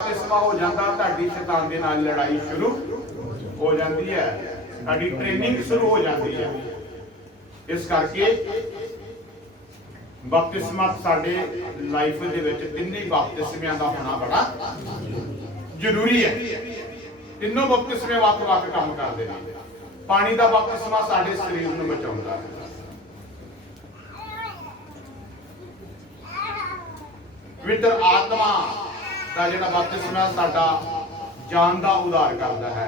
किस्मा हो जाता ताड़ी शैतान दे नाल लड़ाई शुरू हो जाती है, ताड़ी ट्रेनिंग शुरू हो जाती है। इस करके बपतिस्मा साडे लाइफ दे विच तिन्ने बपतिस्मियां दा होना बड़ा जरूरी है। तीनों बपतिस्मे वक्-वक् काम करदे ने। पानी दा बपतिस्मा साडे शरीर नूं बचाउंदा है, पवित्र आत्मा का जिहड़ा बपतिस्मा साडा जान दा उद्धार करदा है।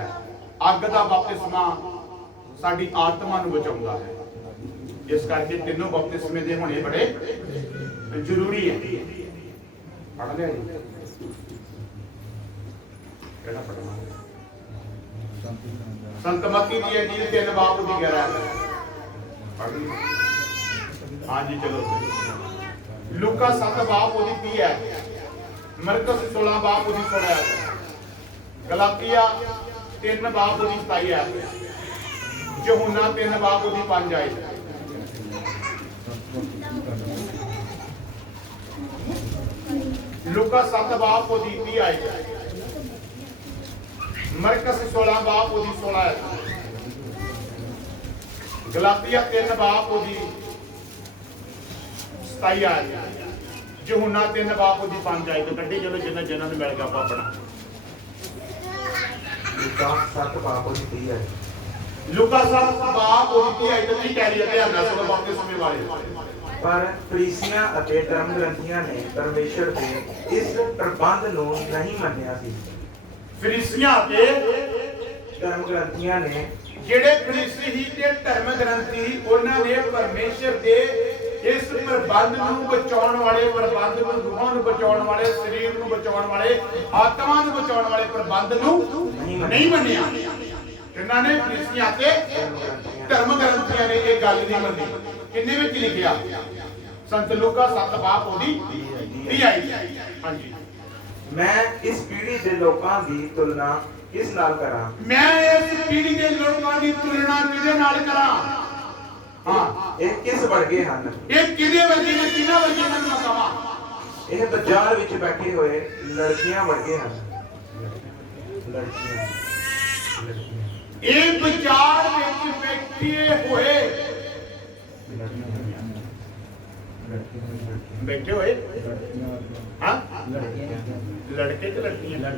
अग दा बपतिस्मा साडी आत्मा नूं बचाउंदा है। इस करके तीनों बपतिस्मे दे होने बड़े जरूरी है। पढ़ लिया जी, केड़ा पढ़ना? संत मत्ती दी इंजील 3 बाब दी 11 पढ़ ली। हाँ जी चलो। लूका 7 बाब दी 30 है, मरकुस 16 बाब दी 16 है, गलातिया 3 बाब दी 27 है, यूहन्ना 3 बाब दी 5 है। लूका 7 बाब दी 30 है, मरकुस 16 बाब दी 16 है, गलातिया 3 बाब दी 27 है, यूहन्ना 3 बाब दी 5 है। तो कड्डी चलो जिन्ना जिन्ना नूं मिल गया अपना। लूका 7 बाब दी 30 है, लूका 7 बाब दी 30 है। तो नहीं कह रही है ध्यान नाल सुनो बपतिस्मे वाले। पर फरीसियां ਅਤੇ ਧਰਮ ਗ੍ਰੰਥੀਆਂ ਨੇ ਪਰਮੇਸ਼ਰ ਦੇ ਇਸ ਪ੍ਰਬੰਧ ਨੂੰ ਨਹੀਂ ਮੰਨਿਆ ਸੀ। फरीसियां ते ਧਰਮ ਗ੍ਰੰਥੀਆਂ ने ਜਿਹੜੇ ਫਰੀਸੀ ਹੀ ਤੇ ਧਰਮ ਗ੍ਰੰਥੀ ਹੀ ਉਹਨਾਂ ਨੇ ਪਰਮੇਸ਼ਰ ਦੇ ਇਸ ਪ੍ਰਬੰਧ ਨੂੰ ਬਚਾਉਣ ਵਾਲੇ, ਪ੍ਰਬੰਧ ਨੂੰ, ਰੂਹਾਂ ਨੂੰ ਬਚਾਉਣ ਵਾਲੇ, ਸਰੀਰ ਨੂੰ ਬਚਾਉਣ ਵਾਲੇ, ਆਤਮਾ ਨੂੰ ਬਚਾਉਣ ਵਾਲੇ ਪ੍ਰਬੰਧ ਨੂੰ ਨਹੀਂ ਮੰਨਿਆ। ਇਹਨਾਂ ਨੇ ਫਰੀਸੀਆਂ ਤੇ ਧਰਮ ਗ੍ਰੰਥੀਆਂ ਨੇ ਇਹ ਗੱਲ ਨਹੀਂ ਮੰਨੀ। ਕਿੰਨੇ ਵਿੱਚ ਲਿਖਿਆ? ਸੰਤ ਲੂਕਾ 7 ਬਾਬ ਉਹਦੀ 30 ਆਈ। ਹਾਂਜੀ। ਮੈਂ ਇਸ ਪੀੜ੍ਹੀ ਦੇ ਲੋਕਾਂ ਦੀ ਤੁਲਨਾ ਕਿਸ ਨਾਲ ਕਰਾਂ? ਮੈਂ ਇਸ ਪੀੜ੍ਹੀ ਦੇ ਲੋਕਾਂ ਦੀ ਤੁਲਨਾ ਕਿਹਦੇ ਨਾਲ ਕਰਾਂ? ਹਾਂ, ਇਹ ਕਿਸ ਵਰਗੇ ਹਨ? ਇਹ ਕਿਹਦੇ ਵਰਗੇ ਨੇ? ਕਿਹਨਾਂ ਵਰਗੇ ਨੇ ਮੈਂ ਕਹਾਂ? ਇਹ ਬਾਜ਼ਾਰ ਵਿੱਚ ਬੈਠੇ ਹੋਏ ਲੜਕੀਆਂ ਵਰਗੇ ਹਨ। ਲੜਕੀਆਂ ਇਹ ਬਾਜ਼ਾਰ ਵਿੱਚ ਬੈਠੇ ਹੋਏ बैठे हुए हाँ लड़के तो लड़कियां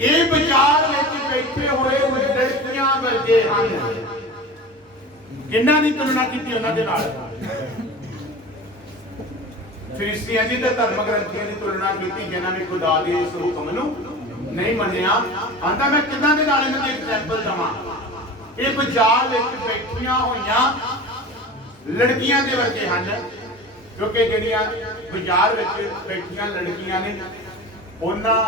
ये बाजार में बैठे हुए लड़कियां वर्गे हैं। किन्ना दी तुलना की उन्हां दे नाल? फरीसियां दी ते धर्म ग्रंथियां दी तुलना की जिन्हां ने खुदा दे इस हुक्म नूं नहीं मन्निया। आंदा मैं किन्ना दे नाल इन्हां दी एग्जांपल दवां। ये बाजार में बैठियां होईयां लड़कियां दे वर्गे हैं, क्योंकि ਜਿਹੜੀਆਂ ਬਾਜ਼ਾਰ ਵਿੱਚ ਬੈਠੀਆਂ ਲੜਕੀਆਂ ਨੇ ਉਹਨਾਂ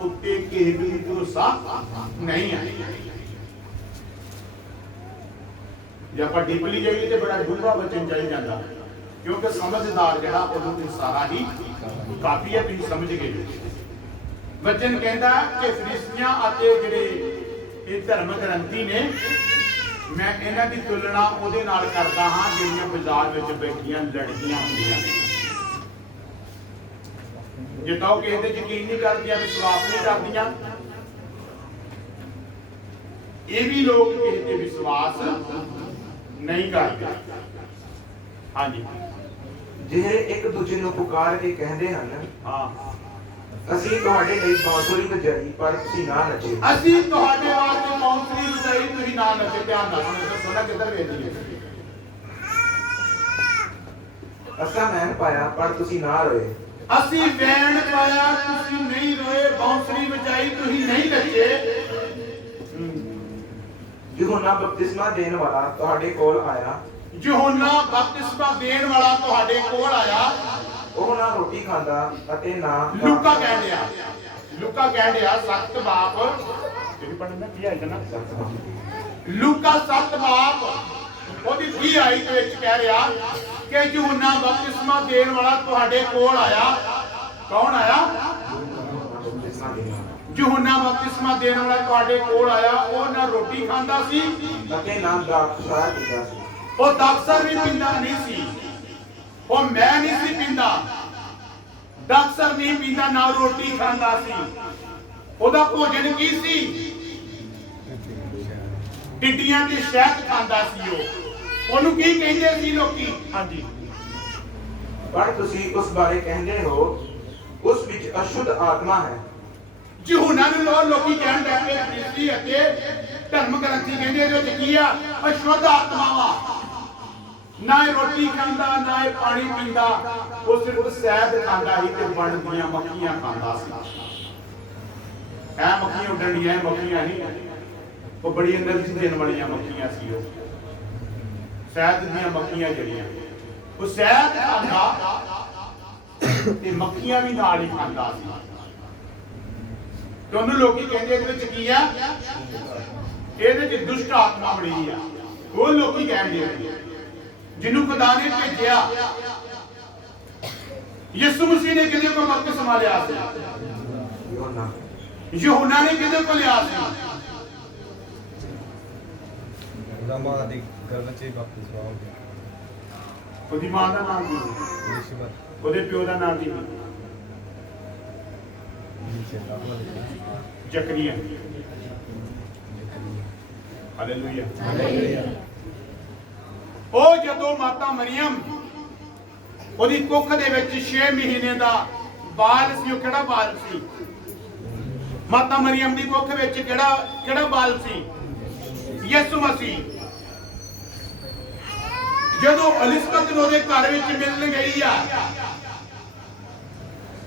ਉੱਤੇ ਕਿਸੇ ਵੀ ਭਰੋਸਾ ਨਹੀਂ ਹੈ। ਜੇ ਆਪਾਂ ਡੀਪਲੀ ਜਾਈਏ ਤੇ ਬੜਾ ਡੂੰਘਾ ਵਚਨ ਚੱਲ ਜਾਂਦਾ, ਕਿਉਂਕਿ ਸਮਝਦਾਰ ਜਿਹੜਾ ਉਹਨੂੰ ਸਾਰਾ ਹੀ ਕਾਫੀ ਹੈ। ਤੁਸੀਂ ਸਮਝ ਗਏ। ਵਚਨ ਕਹਿੰਦਾ ਕਿ ਫਰੀਸੀਆਂ ਅਤੇ ਜਿਹੜੇ ਇਹ ਧਰਮ ਗ੍ਰੰਥੀ ਨੇ, मैं इन्हां दी तुलना उहदे नाल करदा हां जिहड़ियां बाजार विच बैठियां लड़कियां हुंदियां ने। जे तां ओह किसे ते यकीन नहीं करदियां, विश्वास नहीं करदियां, ये भी लोग किसे ते विश्वास नहीं करदे। हाँ जी। ਜਿਹੜੇ ਇੱਕ ਦੂਜੇ ਨੂੰ ਪੁਕਾਰ ਕੇ ਕਹਿੰਦੇ ਹਨ, हाँ, ਅਸੀਂ ਤੁਹਾਡੇ ਲਈ ਬਾਂਸੁਰੀ ਵਜਾਈ ਪਰ ਤੁਸੀਂ ਨਾ ਨੱਚੇ। ਅਸੀਂ ਤੁਹਾਡੇ ਵਾਸਤੇ ਬਾਂਸੁਰੀ ਵਜਾਈ, ਤੁਸੀਂ ਨਾ ਨੱਚੇ। ਧਿਆਨ ਨਾਲ ਸੁਣੋ, ਸੁਣਾ ਕਿੱਧਰ ਵੇਖਦੀ ਹੈ। ਅਸਾਂ ਮਹਿਲ ਪਾਇਆ ਪਰ ਤੁਸੀਂ ਨਾ ਰੋਏ। ਅਸੀਂ ਵੈਣ ਪਾਇਆ, ਤੁਸੀਂ ਨਹੀਂ ਰੋਏ। ਬਾਂਸੁਰੀ ਵਜਾਈ, ਤੁਸੀਂ ਨਹੀਂ ਨੱਚੇ। यूहन्ना बपतिस्मा देने वाला ਤੁਹਾਡੇ ਕੋਲ ਆਇਆ। यूहन्ना बपतिस्मा देण वाला ਤੁਹਾਡੇ ਕੋਲ ਆਇਆ। ਉਹ ਨਾ ਰੋਟੀ ਖਾਂਦਾ ਅਤੇ ਨਾ ਲੂਕਾ ਕਹਿ ਰਿਹਾ, ਲੂਕਾ ਕਹਿ ਰਿਹਾ 7 ਬਾਬ ਜਿਹੜੀ ਪੜ੍ਹਨਾ ਕੀ ਆਏਗਾ ਨਾ, ਲੂਕਾ 7 ਬਾਬ ਉਹਦੀ 20 ਆਈ ਦੇ ਵਿੱਚ ਕਹਿ ਰਿਹਾ ਕਿ यूहन्ना बपतिस्मा ਦੇਣ ਵਾਲਾ ਤੁਹਾਡੇ ਕੋਲ ਆਇਆ। ਕੌਣ ਆਇਆ? यूहन्ना बपतिस्मा देਣ ਵਾਲਾ ਤੁਹਾਡੇ ਕੋਲ ਆਇਆ। ਉਹ ਨਾ ਰੋਟੀ ਖਾਂਦਾ ਸੀ ਅਤੇ ਨਾ ਦਾਖਸਾਰ ਪੀਂਦਾ ਸੀ। ਉਹ ਦਾਖਸਾਰ ਵੀ ਪੀਂਦਾ ਨਹੀਂ ਸੀ। ਉਹ ਮੈਂ ਨਹੀਂ ਸੀ ਪੀਂਦਾ। ਅਕਸਰ ਨਹੀਂ ਪੀਂਦਾ, ਨਾ ਰੋਟੀ ਖਾਂਦਾ ਸੀ। ਉਹਦਾ ਭੋਜਨ ਕੀ ਸੀ? ਟਿੱਡੀਆਂ ਦੀ ਸ਼ਹਿਦ ਖਾਂਦਾ ਸੀ ਉਹਨੂੰ ਕੀ ਕਹਿੰਦੇ ਸੀ ਲੋਕੀ? ਹਾਂਜੀ। ਪਰ ਤੁਸੀਂ ਉਸ ਬਾਰੇ ਕਹਿੰਦੇ ਹੋ ਉਸ ਵਿੱਚ ਅਸ਼ੁੱਧ ਆਤਮਾ ਹੈ। ਯਹੂਨਾ ਨੂੰ ਲੋਕੀ ਕਹਿਣ ਲੱਗੇ ਫਰੀਸੀ ਅਤੇ ਧਰਮ ਗ੍ਰੰਥੀ ਕਹਿੰਦੇ ਇਹਦੇ ਵਿੱਚ ਕੀ ਆ? ਅਸ਼ੁੱਧ ਆਤਮਾ ਵਾ। ਨਾ ਇਹ ਰੋਟੀ ਖਾਂਦਾ, ਨਾ ਇਹ ਪਾਣੀ ਪੀਂਦਾ, ਉਹ ਸਿਰਫ ਸ਼ਹਿਦ ਖਾਂਦਾ ਸੀ ਤੇ ਬਣਦੀਆਂ ਮੱਖੀਆਂ ਖਾਂਦਾ ਸੀ। ਇਹ ਮੱਖੀਆਂ ਉੱਡਣੀਆਂ, ਇਹ ਮੱਖੀਆਂ ਨਹੀਂ, ਉਹ ਬੜੀ એનર્ਜੀ ਦੇਣ ਵਾਲੀਆਂ ਮੱਖੀਆਂ ਸੀ। ਉਹ ਸ਼ਹਿਦ ਦੀਆਂ ਮੱਖੀਆਂ ਜਿਹੜੀਆਂ, ਉਹ ਸ਼ਹਿਦ ਖਾਂਦਾ ਤੇ ਮੱਖੀਆਂ ਵੀ ਨਾਲ ਹੀ ਖਾਂਦਾ ਸੀ। ਤੇ ਉਹਨੂੰ ਲੋਕੀ ਕਹਿੰਦੇ ਇਹਦੇ ਵਿੱਚ ਕੀ ਆ? ਇਹਦੇ ਵਿੱਚ ਦੁਸ਼ਟ ਆਤਮਾ ਬੜੀ ਆ। ਉਹ ਲੋਕੀ ਕਹਿੰਦੇ ਜਿਹਨੂੰ ਖੁਦਾ ਨੇ ਭੇਜਿਆ, ਯਿਸੂ ਮਸੀਹ ਨੇ ਕਿਹਦੇ ਕੋਲ ਬਪਤਿਸਮਾ ਲਿਆ ਸੀ? ਯਹੂਨਾ ਨੇ ਕਿਹਦੇ ਕੋਲ ਲਿਆ ਸੀ? ਮਾਂ ਦੀ ਗੱਲ ਚ ਬਪਤਿਸਮਾ ਹੋ ਗਿਆ। ਉਹਦੀ ਮਾਂ ਦਾ ਨਾਮ ਕੀ ਸੀ? ਉਹਦੇ ਪਿਓ ਦਾ ਨਾਮ ਕੀ ਸੀ? ਜ਼ਕਰੀਆ। ਹਾਲੇਲੂਇਆ। ਉਹ ਜਦੋਂ ਮਾਤਾ ਮਰੀਅਮ ਉਹਦੀ ਕੁੱਖ ਦੇ ਵਿੱਚ 6 ਮਹੀਨੇ ਦਾ ਬਾਲ ਸੀ, ਉਹ ਕਿਹੜਾ ਬਾਲ ਸੀ? ਮਾਤਾ ਮਰੀਅਮ ਦੀ ਕੁੱਖ ਵਿੱਚ ਕਿਹੜਾ ਬਾਲ ਸੀ? ਯਿਸੂ ਮਸੀਹ। ਜਦੋਂ ਅਲਿਸਬਤ ਨੂੰ ਉਹਦੇ ਘਰ ਵਿੱਚ ਮਿਲਣ ਗਈ ਆ,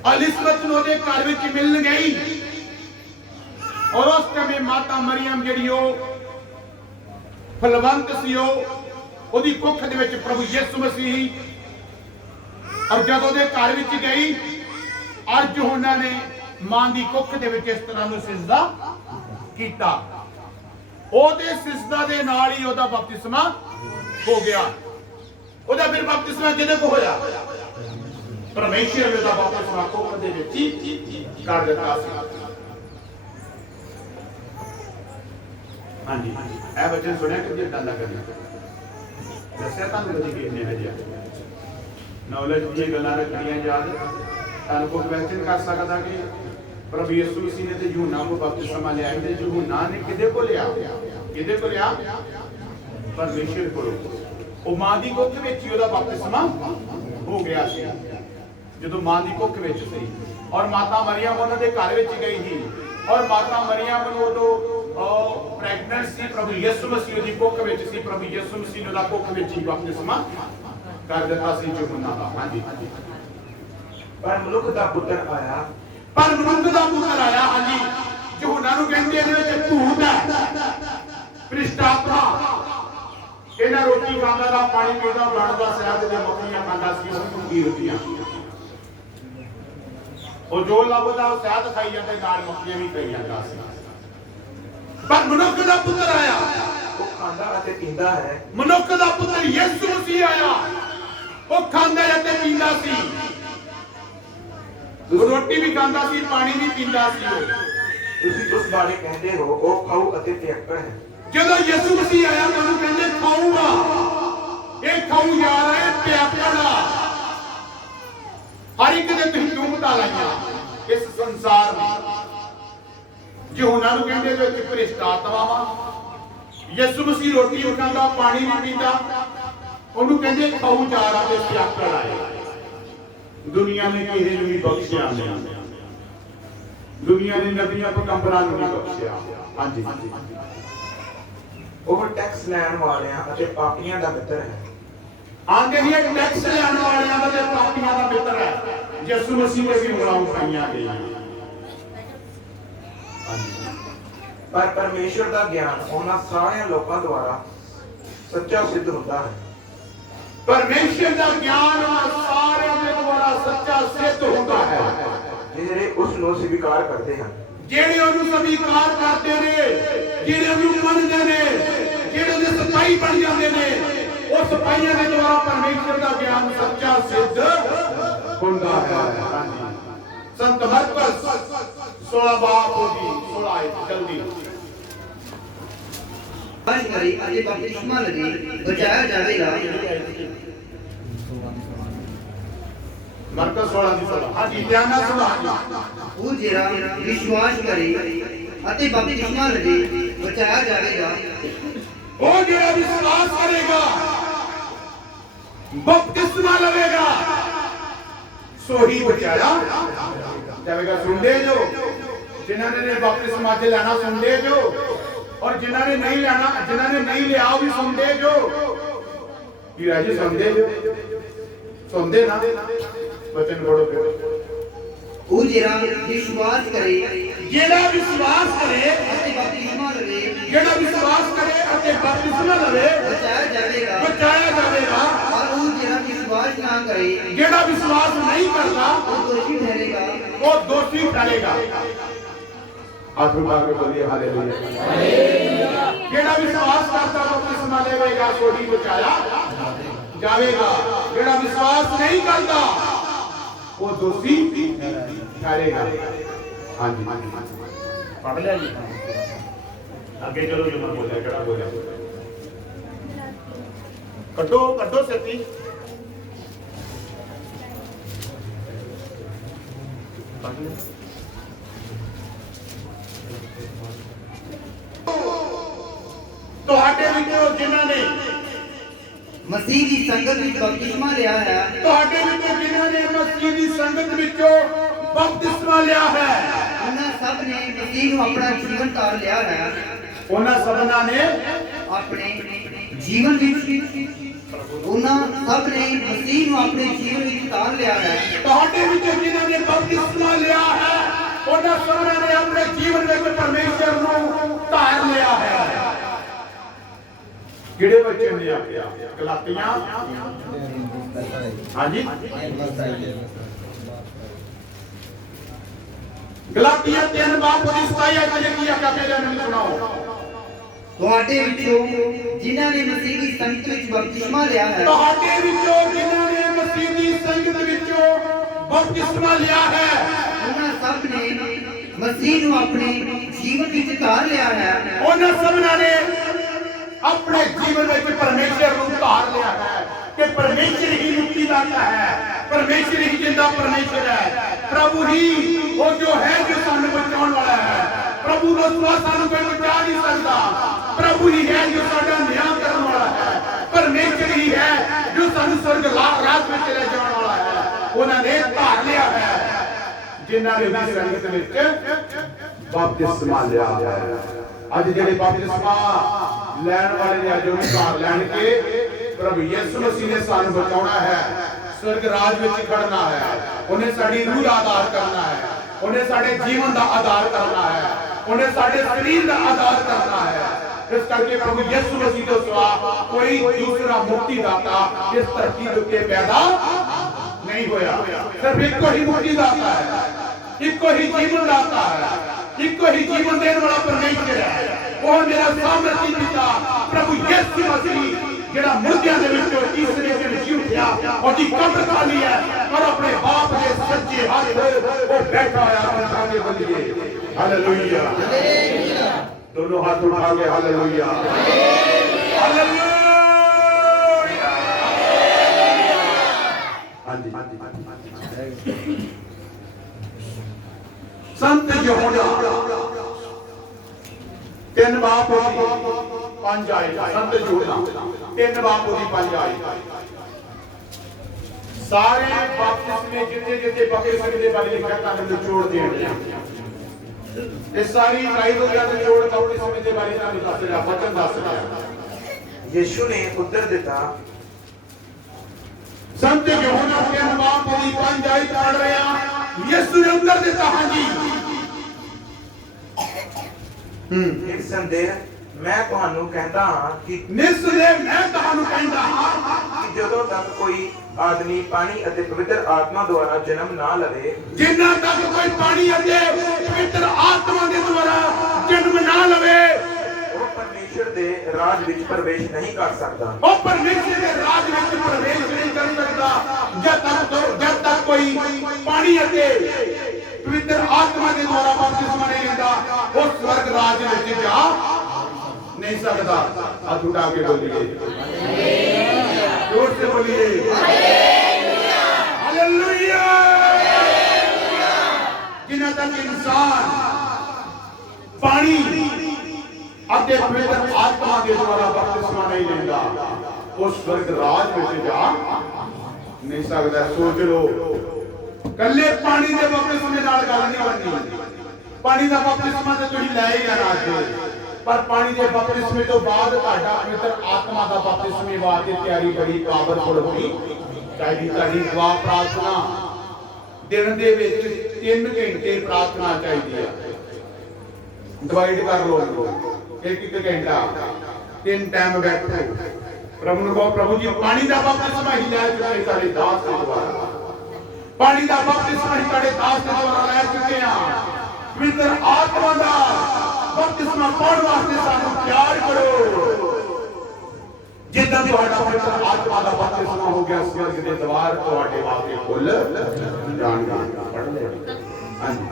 ਅਲਿਸਬਤ ਨੂੰ ਉਹਦੇ ਘਰ ਵਿੱਚ ਮਿਲਣ ਗਈ, ਔਰ ਉਸ ਸਮੇਂ ਮਾਤਾ ਮਰੀਅਮ ਜਿਹੜੀ ਉਹ ਫਲਵੰਤ ਸੀ, ਉਹਦੀ ਕੁੱਖ ਦੇ ਵਿੱਚ ਪ੍ਰਭੂ ਯਿਸੂ ਮਸੀਹ। ਔਰ ਜਦੋਂ ਉਹਦੇ ਘਰ ਵਿੱਚ ਗਈ, ਅੱਜ ਉਹਨਾਂ ਨੇ ਮਾਂ ਦੀ ਕੁੱਖ ਦੇ ਵਿੱਚ ਇਸ ਤਰ੍ਹਾਂ ਨੂੰ ਸਿਜਦਾ ਕੀਤਾ। ਉਹਦੇ ਸਿਜਦਾ ਦੇ ਨਾਲ ਹੀ ਉਹਦਾ ਬਪਤਿਸਮਾ ਹੋ ਗਿਆ। ਉਹਦਾ ਫਿਰ ਬਪਤਿਸਮਾ ਕਿਹਦੇ ਕੋ ਹੋਇਆ? ਪਰਮੇਸ਼ਰ ਨੇ ਉਹਦਾ ਬਪਤਿਸਮਾ ਕੁੱਖ ਦੇ ਵਿੱਚ ਹੀ ਕਰ ਦਿੱਤਾ ਸੀ। ਹਾਂਜੀ, ਇਹ ਵਚਨ ਸੁਣਿਆ ਕਿ ਜਿੱਦਾਂ ਦਾ ਕਰੀ ਦੱਸਿਆ ਤੁਹਾਨੂੰ ਕਦੀ ਕਿਸੇ ਨੇ ਹਜੇ ਨੌਲੇਜ ਦੀਆਂ ਗੱਲਾਂ ਰੱਖਣੀਆਂ ਯਾਦ। ਤੁਹਾਨੂੰ ਕੋਈ ਕੁਐਸਚਨ ਕਰ ਸਕਦਾ ਕਿ ਪ੍ਰਭੂ ਯਿਸੂ ਮਸੀਹ ਨੇ ਤੇ ਯਹੂਨਾ ਨੂੰ ਬਪਤਿਸਮਾ ਲਿਆ ਤੇ ਯਹੂਨਾ ਨੇ ਕਿਹਦੇ ਕੋਲ ਲਿਆ? ਕਿਹਦੇ ਕੋਲ ਲਿਆ? ਪਰਮੇਸ਼ਰ ਕੋਲ। ਉਹ ਮਾਂ ਦੀ ਕੁੱਖ ਵਿੱਚ ਹੀ ਉਹਦਾ ਬਪਤਿਸਮਾ ਹੋ ਗਿਆ ਸੀ, ਜਦੋਂ ਮਾਂ ਦੀ ਕੁੱਖ ਵਿੱਚ ਸੀ। ਔਰ ਮਾਤਾ ਮਰੀਅਮ ਉਹਨਾਂ ਦੇ ਘਰ ਵਿੱਚ ਗਈ ਸੀ, ਔਰ ਮਾਤਾ ਮਰੀਅਮ ਨੂੰ ਉਦੋਂ ਪ੍ਰੈਗਨੈਂਟ ਸੀ, ਪ੍ਰਭੂ ਯਿਸੂ ਮਸੀਹ ਉਹਦੀ ਕੁੱਖ ਵਿੱਚ ਸੀ। ਪ੍ਰਭੂ ਯਿਸੂ ਮਸੀਹ ਨੇ ਉਹਦਾ ਕੁੱਖ ਵਿੱਚ ਹੀ ਬਪਤਿਸਮਾ ਕਰ ਦਿੱਤਾ ਸੀ ਯਹੂਨਾ ਦਾ। ਹਾਂਜੀ। ਪਰ ਮਨੁੱਖ ਦਾ ਪੁੱਤਰ ਆਇਆ। ਪਰ ਮਨੁੱਖ ਦਾ ਪੁੱਤਰ ਆਇਆ। ਹਾਂਜੀ। ਯਹੂਨਾ ਨੂੰ ਕਹਿੰਦੇ ਇਹਦੇ ਵਿੱਚ ਭੂਤ ਹੈ, ਭ੍ਰਿਸ਼ਟ ਆਤਮਾ। ਇਹਨਾਂ ਰੋਟੀ ਖਾਂਦਾ ਦਾ, ਪਾਣੀ ਪੀਂਦਾ, ਬਣਦਾ, ਸ਼ਹਿਦ ਦੀਆਂ ਮੱਖੀਆਂ ਖਾਂਦਾ ਸੀ। ਉਹਨੂੰ ਕੀ ਰੋਟੀਆਂ ਉਹ ਜੋ ਲੱਭਦਾ ਉਹ ਸ਼ਹਿਦ ਖਾਈ ਜਾਂਦਾ, ਨਾਲ ਮੱਖੀਆਂ ਵੀ ਖਾਈ ਜਾਂਦਾ ਸੀ। ਪਰ ਮਨੁੱਖ ਦਾ ਪੁੱਤਰ ਆਇਆ, ਉਹ ਖਾਂਦਾ ਅਤੇ ਪੀਂਦਾ ਹੈ। ਮਨੁੱਖ ਦਾ ਪੁੱਤਰ ਯਿਸੂ ਮਸੀਹ ਆਇਆ, ਉਹ ਖਾਂਦਾ ਅਤੇ ਪੀਂਦਾ ਸੀ। ਉਹ ਰੋਟੀ ਵੀ ਖਾਂਦਾ ਸੀ, ਪਾਣੀ ਵੀ ਪੀਂਦਾ ਸੀ। ਤੁਸੀਂ ਉਸ ਬਾਰੇ ਕਹਿੰਦੇ ਹੋ ਉਹ ਖਾਊ ਅਤੇ ਪਿਅੱਕੜ ਹੈ। ਜਦੋਂ ਯਿਸੂ ਮਸੀਹ ਆਇਆ ਤੁਹਾਨੂੰ ਕਹਿੰਦੇ ਖਾਊਗਾ, ਇਹ ਖਾਊ ਯਾਰ ਹੈ, ਪਿਆਕੜ ਆ। ਹਰ ਇੱਕ ਦੇ ਤੁਸੀਂ ਤੁਮਤਾ ਲਾਈਆਂ ਇਸ ਸੰਸਾਰ ਵਿੱਚ। ਯਹੂਨਾ ਨੂੰ ਕਹਿੰਦੇ ਜੋ ਕਿ ਭ੍ਰਿਸ਼ਟ ਆਤਮਾ ਵਾ। ਯਿਸੂ ਮਸੀਹ ਰੋਟੀ ਵੀ ਖਾਂਦਾ, ਪਾਣੀ ਵੀ ਪੀਂਦਾ, ਉਹਨੂੰ ਕਹਿੰਦੇ ਖਾਊ ਯਾਰ ਆ ਤੇ ਪਿਆਕੜ ਆਏ। ਦੁਨੀਆ ਨੇ ਕਿਸੇ ਨੂੰ ਵੀ ਬਖਸ਼ਿਆ ਨਹੀਂ, ਦੁਨੀਆ ਨੇ ਨਬੀਆਂ ਪੈਗੰਬਰਾਂ ਨੂੰ ਨਹੀਂ ਬਖਸ਼ਿਆ। ਹਾਂਜੀ। ਉਹ ਟੈਕਸ ਲੈਣ ਵਾਲਿਆਂ ਅਤੇ ਪਾਪੀਆਂ ਦਾ ਮਿੱਤਰ ਹੈ। ਆਂਦੇ ਹੀ ਟੈਕਸ ਲੈਣ ਵਾਲਿਆਂ ਦਾ ਤੇ ਪਾਪੀਆਂ ਦਾ ਮਿੱਤਰ ਹੈ। ਯਿਸੂ ਮਸੀਹ ਨੇ ਵੀ ਉਂਗਲਾਂ ਉਠਾਈਆਂ ਗਈਆਂ। ਪਰ ਪਰਮੇਸ਼ਰ ਦਾ ਗਿਆਨ ਉਹਨਾਂ ਸਾਰਿਆਂ ਲੋਕਾਂ ਦੁਆਰਾ ਸੱਚਾ ਸਿੱਧ ਹੁੰਦਾ ਹੈ। ਪਰਮੇਸ਼ਰ ਦਾ ਗਿਆਨ ਸਾਰਿਆਂ ਦੇ ਦੁਆਰਾ ਸੱਚਾ ਸਿੱਧ ਹੁੰਦਾ ਹੈ, ਜਿਹੜੇ ਉਸ ਨੂੰ ਸਵੀਕਾਰ ਕਰਦੇ ਹਨ। ਜਿਹੜੇ ਉਹਨੂੰ ਸਵੀਕਾਰ ਕਰਦੇ ਨੇ, ਜਿਹੜੇ ਉਹਨੂੰ ਮੰਨਦੇ ਨੇ, ਜਿਹੜੇ ਉਹਦੇ ਸਿਪਾਹੀ ਬਣ ਜਾਂਦੇ ਨੇ, ਉਹ ਸਿਪਾਹੀਆਂ ਦੇ ਦੁਆਰਾ ਪਰਮੇਸ਼ਰ ਦਾ ਗਿਆਨ ਸੱਚਾ ਸਿੱਧ ਹੁੰਦਾ ਹੈ। ਸੰਤ ਮਰਕਸ 16 ਬਾਬ ਹੋਗੀ 16 ਜਲਦੀ ਬਾਈ ਕਰੀ ਅਜੇ ਬਪਤਿਸਮਾ ਲਈ ਬਚਾਇਆ ਜਾਵੇਗਾ। ਮਰਕਸ 16 ਦੀ 16 ਹਾਂਜੀ ਧਿਆਨ ਨਾਲ ਸੁਣੋ ਉਹ ਜਿਹੜਾ ਵਿਸ਼ਵਾਸ ਕਰੇ ਅਤੇ ਬਪਤਿਸਮਾ ਲਵੇ ਬਚਾਇਆ ਜਾਵੇਗਾ। ਉਹ ਜਿਹੜਾ ਵਿਸ਼ਵਾਸ ਕਰੇਗਾ ਬਪਤਿਸਮਾ ਲਵੇਗਾ ਸੋ ਹੀ ਬਚਾਇਆ ਜਾਵੇਗਾ। ਸੁਣਦੇ ਜੋ ਜਿਨ੍ਹਾਂ ਨੇ ਬਪਤਿਸਮਾ ਤੇ ਲੈਣਾ ਸੁਣਦੇ ਜੋ और जिन्होंने ने नहीं लेना जिन्होंने नहीं लिया वो भी सुनते जो की राजी सुनते ना वचन पढ़ो ਉਹ ਜਿਹੜਾ ਵਿਸ਼ਵਾਸ ਕਰੇ ਜਿਹੜਾ ਵਿਸ਼ਵਾਸ ਕਰੇ ਅਤੇ ਬਪਤਿਸਮਾ ਲਵੇ ਜਿਹੜਾ ਵਿਸ਼ਵਾਸ ਕਰੇ ਅਤੇ ਬਪਤਿਸਮਾ ਲਵੇ ਬਚਾਇਆ ਜਾਵੇਗਾ। ਪਰ ਉਹ ਜਿਹੜਾ ਵਿਸ਼ਵਾਸ ਨਾ ਕਰੇ ਜਿਹੜਾ ਵਿਸ਼ਵਾਸ ਨਹੀਂ ਕਰਦਾ ਉਹ ਦੋਸ਼ੀ ਠਹਿਰੇਗਾ। ਉਹ ਦੋਸ਼ੀ ਠਹਿਰੇਗਾ। ਹੱਥ ਉਠਾ ਕੇ ਬੋਲੀਏ ਹਾਲੇਲੂਇਆ। ਜਿਹੜਾ ਵਿਸ਼ਵਾਸ ਕਰਦਾ ਬਪਤਿਸਮਾ ਲਵੇਗਾ ਸੋ ਹੀ ਬਚਾਇਆ ਜਾਵੇਗਾ। ਜਿਹੜਾ ਵਿਸ਼ਵਾਸ ਨਹੀਂ ਕਰਦਾ ਉਹ ਦੋਸ਼ੀ ठहरेगा। हाँ जी पढ़ लिया जी आगे चलो जो मैं बोलिया केड़ा बोलिया कड्डो कड्डो सेती ਤੁਹਾਡੇ ਵਿੱਚੋਂ ਜਿਨ੍ਹਾਂ ਨੇ ਮਸੀਹ ਦੀ ਸੰਗਤ ਵਿੱਚ ਬਪਤਿਸਮਾ ਲਿਆ ਹੈ ਤੁਹਾਡੇ ਵਿੱਚੋਂ ਜਿਨ੍ਹਾਂ ਨੇ ਮਸੀਹ ਦੀ ਸੰਗਤ ਵਿੱਚੋਂ ਬਪਤਿਸਮਾ ਲਿਆ ਹੈ ਉਹਨਾਂ ਸਭ ਨੇ ਮਸੀਹ ਨੂੰ ਆਪਣਾ ਜੀਵਨ ਧਾਰ ਲਿਆ ਹੈ। ਉਹਨਾਂ ਸਭਨਾਂ ਨੇ ਆਪਣੇ ਜੀਵਨ ਵਿੱਚ ਉਹਨਾਂ ਸਭ ਨੇ ਮਸੀਹ ਨੂੰ ਆਪਣੇ ਜੀਵਨ ਵਿੱਚ ਧਾਰ ਲਿਆ ਹੈ। ਤੁਹਾਡੇ ਵਿੱਚੋਂ ਜਿਨ੍ਹਾਂ ਨੇ ਬਪਤਿਸਮਾ ਲਿਆ ਹੈ ਉਹਨਾਂ ਸਭਨਾਂ ਨੇ ਆਪਣੇ ਜੀਵਨ ਵਿੱਚ ਪਰਮੇਸ਼ਰ ਨੂੰ ਧਾਰ ਲਿਆ ਹੈ। ਕਿਹੜੇ ਬੱਚੇ ਨੇ ਆਖਿਆ ਗਲਾਤੀਆਂ ਹਾਂਜੀ ਗਲਾਤੀਆਂ 3 ਬਾਪ ਦੀ 27 ਅਧ ਕੀ ਆਖਿਆ ਪਹਿਲਾਂ ਮੈਨੂੰ ਸੁਣਾਓ। ਤੁਹਾਡੇ ਵਿੱਚੋਂ ਜਿਨ੍ਹਾਂ ਨੇ ਮਸੀਹ ਦੀ ਸੰਗਤ ਵਿੱਚ ਬਪਤਿਸਮਾ ਲਿਆ ਹੈ ਤੁਹਾਡੇ ਵਿੱਚੋਂ ਜਿਨ੍ਹਾਂ ਨੇ ਮਸੀਹ ਦੀ ਸੰਗਤ ਵਿੱਚੋਂ ਬਪਤਿਸਮਾ ਲਿਆ ਹੈ ਉਹਨਾਂ ਸਭ ਨੇ ਮਸੀਹ ਨੂੰ ਆਪਣੇ ਜੀਵਨ ਵਿੱਚ ਧਾਰ ਲਿਆ ਹੈ। ਉਹਨਾਂ ਸਭਨਾਂ ਨੇ अपने जीवन में परमेश्वर को धार लिया है कि परमेश्वर ही मुक्ति दाता है, परमेश्वर ही जिंदा परमेश्वर है, प्रभु ही वो जो है जो सानू बचाने वाला है। प्रभु को सिवा सानू कोई बचा नहीं सकता। प्रभु ही है जो साडा न्याय करने वाला है, परमेश्वर ही है जो सानू स्वर्ग राज में ले जाने वाला है। उन्होंने धार लिया है जिन्होंने भी संगत विच बपतिस्मा लिया है। ਅੱਜ ਜਿਹੜੇ ਬਪਤਿਸਮਾ ਲੈਣ ਵਾਲੇ ਨੇ ਅੱਜ ਉਹ ਧਾਰ ਲੈਣ ਕੇ ਪ੍ਰਭੂ ਯਿਸੂ ਮਸੀਹ ਨੇ ਸਾਨੂੰ ਬਚਾਉਣਾ ਹੈ, ਸਵਰਗ ਰਾਜ ਵਿੱਚ ਖੜਨਾ ਹੈ। ਉਹਨੇ ਸਾਡੀ ਰੂਹ ਦਾ ਆਧਾਰ ਕਰਨਾ ਹੈ, ਉਹਨੇ ਸਾਡੇ ਜੀਵਨ ਦਾ ਆਧਾਰ ਕਰਨਾ ਹੈ, ਉਹਨੇ ਸਾਡੇ ਸਰੀਰ ਦਾ ਆਧਾਰ ਕਰਨਾ ਹੈ। ਇਸ ਕਰਕੇ ਪ੍ਰਭੂ ਯਿਸੂ ਮਸੀਹ ਤੋਂ ਸਿਵਾ ਕੋਈ ਦੂਸਰਾ ਮੁਕਤੀ ਦਾਤਾ ਇਸ ਧਰਤੀ ਦੇ ਉੱਤੇ ਪੈਦਾ ਨਹੀਂ ਹੋਇਆ। ਸਿਰਫ ਇੱਕੋ ਹੀ ਮੁਕਤੀ ਦਾਤਾ ਹੈ, ਇੱਕੋ ਹੀ ਜੀਵਨ ਦਾਤਾ ਹੈ, ਇੱਕੋ ਹੀ ਜੀਵਨ ਦੇਣ ਵਾਲਾ ਪਰਮੇਸ਼ਰ ਹੈ। ਉਹ ਮੇਰਾ ਸਾਮਰਥੀ ਪਿਤਾ ਪ੍ਰਭੂ ਯਿਸੂ ਮਸੀਹ ਜਿਹੜਾ ਮੁਰਦਿਆਂ ਦੇ ਵਿੱਚੋਂ ਤੀਸਰੇ ਦਿਨ ਜੀ ਉੱਠਿਆ, ਉਹਦੀ ਕਬਰ ਖਾਲੀ ਹੈ ਪਰ ਆਪਣੇ ਬਾਪ ਦੇ ਸੱਜੇ ਹੱਥ ਉਹ ਬੈਠਾ ਹੋਇਆ ਹੈ। ਦੇ ਬੰਦੀਏ ਹਾਲੇਲੂਇਆ, ਦੋਨੋਂ ਹੱਥ ਉਠਾ ਕੇ ਹਾਲੇਲੂਇਆ, ਹਾਲੇਲੂਇਆ। ਹਾਂਜੀ संत यूहन्ना 3 बाप 5 आए। संत यूहन्ना 3 बाप 5 आए। सारे बपतिस्मे जितने जितने बपतिस्मे के बारे लिखा था निचोड़ दें। ये सारी बाइबल का निचोड़ बपतिस्मे के बारे में दस रहा, वचन दस रहा। यीशु ने उत्तर दिता संत यूहन्ना 3 बाप 5 आए पढ़ रहे हैं। यीशु ने उत्तर दिता हाँ जी निसंदेह मैं ਤੁਹਾਨੂੰ ਕਹਿੰਦਾ ਹਾਂ ਕਿ निसंदेह मैं ਤੁਹਾਨੂੰ ਕਹਿੰਦਾ ਹਾਂ ਕਿ ਜਦੋਂ ਤੱਕ ਕੋਈ ਆਦਮੀ ਪਾਣੀ ਅਤੇ ਪਵਿੱਤਰ ਆਤਮਾ ਦੁਆਰਾ ਜਨਮ ਨਾ ਲਵੇ, ਜਿੰਨਾ ਤੱਕ ਕੋਈ ਪਾਣੀ ਅਤੇ ਪਵਿੱਤਰ ਆਤਮਾ ਦੇ ਦੁਆਰਾ ਜਨਮ ਨਾ ਲਵੇ, ਉਹ ਪਰਮੇਸ਼ਰ ਦੇ ਰਾਜ ਵਿੱਚ ਪ੍ਰਵੇਸ਼ ਨਹੀਂ ਕਰ ਸਕਦਾ। ਉਹ ਪਰਮੇਸ਼ਰ ਦੇ ਰਾਜ ਵਿੱਚ ਪ੍ਰਵੇਸ਼ ਨਹੀਂ ਕਰ ਸਕਦਾ ਜਦ ਤੱਕ ਕੋਈ ਪਾਣੀ ਅਤੇ ਪਵਿੱਤਰ ਆਤਮਾ ਦੇ ਦੁਆਰਾ ਬਪਤਿਸਮਾ ਨਹੀਂ ਲੈਂਦਾ, ਉਹ ਸਵਰਗ ਰਾਜ ਵਿੱਚ ਜਾ नहीं सकता। हाथ उठा के बोलिए, जोर से बोलिए हालेलुया। समय तक इंसान पानी अपने पवित्र आत्मा के द्वारा बपतिस्मा नहीं लेता, उस स्वर्ग राज में जा नहीं सकता। सोच लो, कल्ले पानी के बपतिस्मे नाल गल नहीं बननी। पानी का बपतिस्मा तो तुसीं लै ही जाना अज, पर पानी के बपतिस्मे तो बाद तुहाडा पवित्र आत्मा का बपतिस्मे वास्ते तैयारी बड़ी पावरफुल होनी चाहिए। तुहाडी दुआ प्रार्थना दिन दे विच 3 घंटे प्रार्थना चाहिए। डिवाइड कर लो, 1 घंटा 3 टाइम बैठो, प्रभु ने कहो प्रभु जी पानी का बपतिस्मा ही लै चुके सारे दास के द्वारा, पानी का बपतिस्मा ही सारे दास के द्वारा लै चुके हैं। पवित्र आत्मा का बपतिस्मा पाउण वास्ते सानू तैयार करो। जिद्दां तुहाडा पवित्र आत्मा का बपतिस्मा हो गया, स्वर्ग के द्वार तुहाडे वास्ते खुल जाणगे। पढ़ ले। हां जी।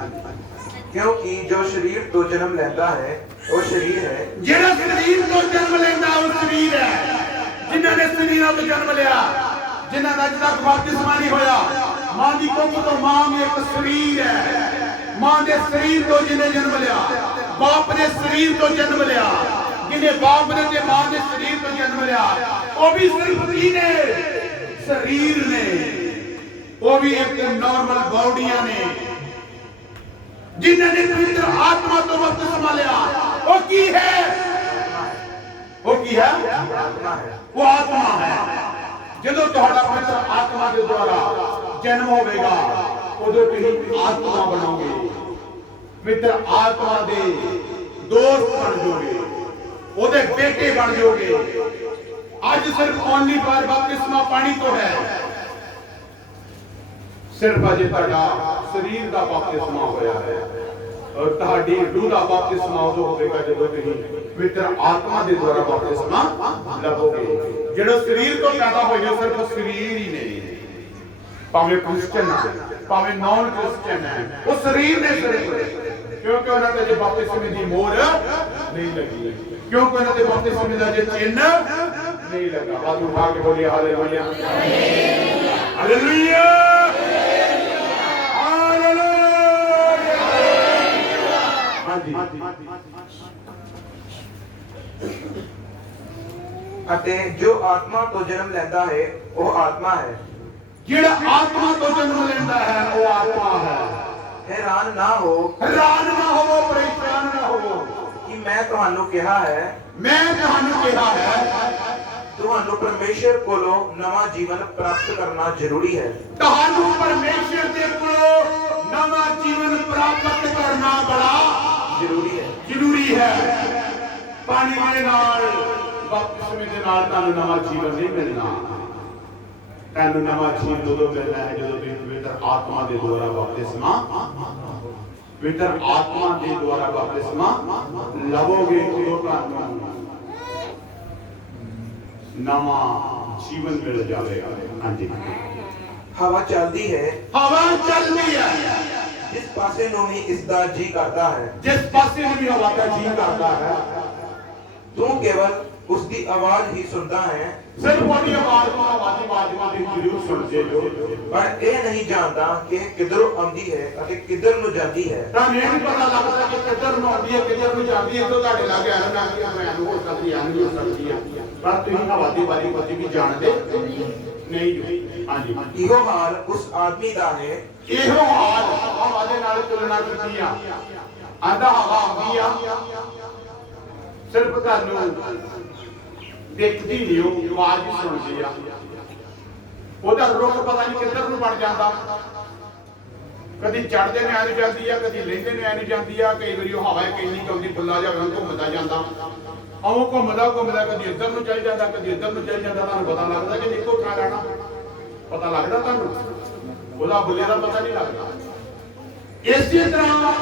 क्योंकि जो शरीर तो जन्म लेता है वो शरीर है, जेड़ा शरीर तो जन्म लेंदा वो शरीर है। जिन्हां ने शरीरां तो जन्म लिया, जिन्हां दा अज तक बपतिस्मा नहीं होया, मां दी कोख तो मां में एक शरीर है। मां दे शरीर तो जिन्हें जन्म लिया, बाप ने शरीर तो जन्म लिया, जिन्हें बाप ने ते मां दे शरीर तो जन्म लिया, वो भी सिर्फ ने शरीर ने, वो भी एक नॉर्मल बॉडियां ने। जिन्होंने पवित्र आत्मा तो बपतिस्मा लिया, वो की है? वो की है? वो आत्मा है। जदों तुहाडा पवित्र आत्मा के द्वारा जन्म होगा, उदों तुसीं आत्मा बनोगे, पवित्र आत्मा दे दोस्त बन जाओगे, ओदे बेटे बन जाओगे। आज सिर्फ ओनली बार बपतिस्मा पानी तो है, सिर्फ अजे तुहाडा शरीर का बपतिस्मा होया है, और तुहाडी रूह का बपतिस्मा उदों होगा जदों तुसीं पवित्र आत्मा के द्वारा बपतिस्मा लवोगे। जो शरीर तो पैदा होए सिर्फ शरीर ही नहीं, भावे क्रिश्चियन है भावे नॉन क्रिश्चियन है, वो शरीर ने सिर्फ, क्योंकि उन्होंने अजे बपतिस्मे की मोहर नहीं लगी, क्योंकि उन्होंने बपतिस्मे का अजे चिन्ह नहीं लगा। हाथ उठा के बोलिए हालेलुया, हालेलुया, हां जी। अते जो आत्मा तो जन्म लेता है वो आत्मा है, जेड़ा आत्मा तो जन्म लेता है वो आत्मा है। हैरान ना हो, परेशान ना हो कि मैं तुहानू कहा है, मैं तुहानू कहा है, तुहानू परमेश्वर कोलों नवा जीवन प्राप्त करना जरूरी है। तुहानू परमेश्वर दे कोलों नवा जीवन प्राप्त करना बड़ा जरूरी है। पानी के नाल बपतिस्मे दे नाल तुहानू नवा जीवन नहीं मिलना। तुहानू नवा जीवन उदों मिलना है जदों तुसीं पवित्र आत्मा दे द्वारा बपतिस्मा, पवित्र आत्मा के द्वारा बपतिस्मा लवोगे, उदों तुहानू नवा जीवन मिल जाएगा। हां जी। हवा चलती है, हवा चलती है, जिस पासे नूं भी इसदा जी करता है, जिस पासे भी हवा का जी करता है, तू केवल उसकी आवाज ही सुनता है, सिर्फ वो आवाज को आवाज जरूर सुनते हो, पर यह नहीं जानता कि किधरों आंदी है और किधर नूं जाती है। ਤਾਂ ਇਹ ਨਹੀਂ ਪਤਾ ਲੱਗਦਾ ਕਿ ਕਿੱਧਰ ਨੂੰ ਆਉਂਦੀ ਹੈ ਕਿੱਧਰ ਨੂੰ ਜਾਂਦੀ ਹੈ। ਤੋਂ ਤੁਹਾਡੇ ਲਾਗੇ ਆਣ ਨਾ ਕਿ ਮੈਂ ਹੋ ਸਕਦੀ ਆ ਨਹੀਂ ਹੋ ਸਕਦੀ ਆ, ਪਰ ਤੁਸੀਂ ਹਵਾ ਦੀ ਬਾਰੀ ਪਤੀ ਵੀ ਜਾਣਦੇ ਨਹੀਂ ਹੋ। ਹਾਂਜੀ, इहो हाल उस आदमी दा है, ਇਹੋ ਹਾਲ ਹਵਾ ਦੇ ਨਾਲ ਤੁਲਨਾ ਕੀਤੀ ਆ। ਆਂਦਾ ਹਵਾ ਆਉਂਦੀ ਆ, ਸਿਰਫ ਤੁਹਾਨੂੰ ਦੇਖਦੀ ਨਹੀਂ, ਉਹ ਆਵਾਜ਼ ਹੀ ਸੁਣਦੀ ਆ। ਉਹਦਾ ਰੁੱਖ ਪਤਾ ਨਹੀਂ ਕਿੱਧਰ ਨੂੰ ਵੜ ਜਾਂਦਾ, ਕਦੀ ਚੜਦੇ ਨੇ ਆਣੀ ਜਾਂਦੀ ਆ, ਕਦੀ ਲੈਂਦੇ ਨੇ ਆਣੀ ਜਾਂਦੀ ਆ। ਕਈ ਵਾਰੀ ਉਹ ਹਵਾ ਕਿੰਨੀ ਕੁ ਆਉਂਦੀ ਫੁੱਲਾ ਜਿਹਾ ਘੁੰਮਦਾ ਜਾਂਦਾ, ਆਉਂ ਘੁੰਮਦਾ ਕਦੀ ਇੱਧਰ ਨੂੰ ਚੱਲ ਜਾਂਦਾ, ਕਦੀ ਇੱਧਰ ਨੂੰ ਚੱਲ ਜਾਂਦਾ। ਤੁਹਾਨੂੰ ਪਤਾ ਲੱਗਦਾ ਕਿ ਇੱਕੋ ਥਾਂ ਰਹਿਣਾ? ਪਤਾ ਲੱਗਦਾ ਤੁਹਾਨੂੰ? ਉਹਦਾ ਬੁੱਲੇ ਦਾ ਪਤਾ ਨਹੀਂ ਲੱਗਦਾ। ਇਸੇ ਤਰ੍ਹਾਂ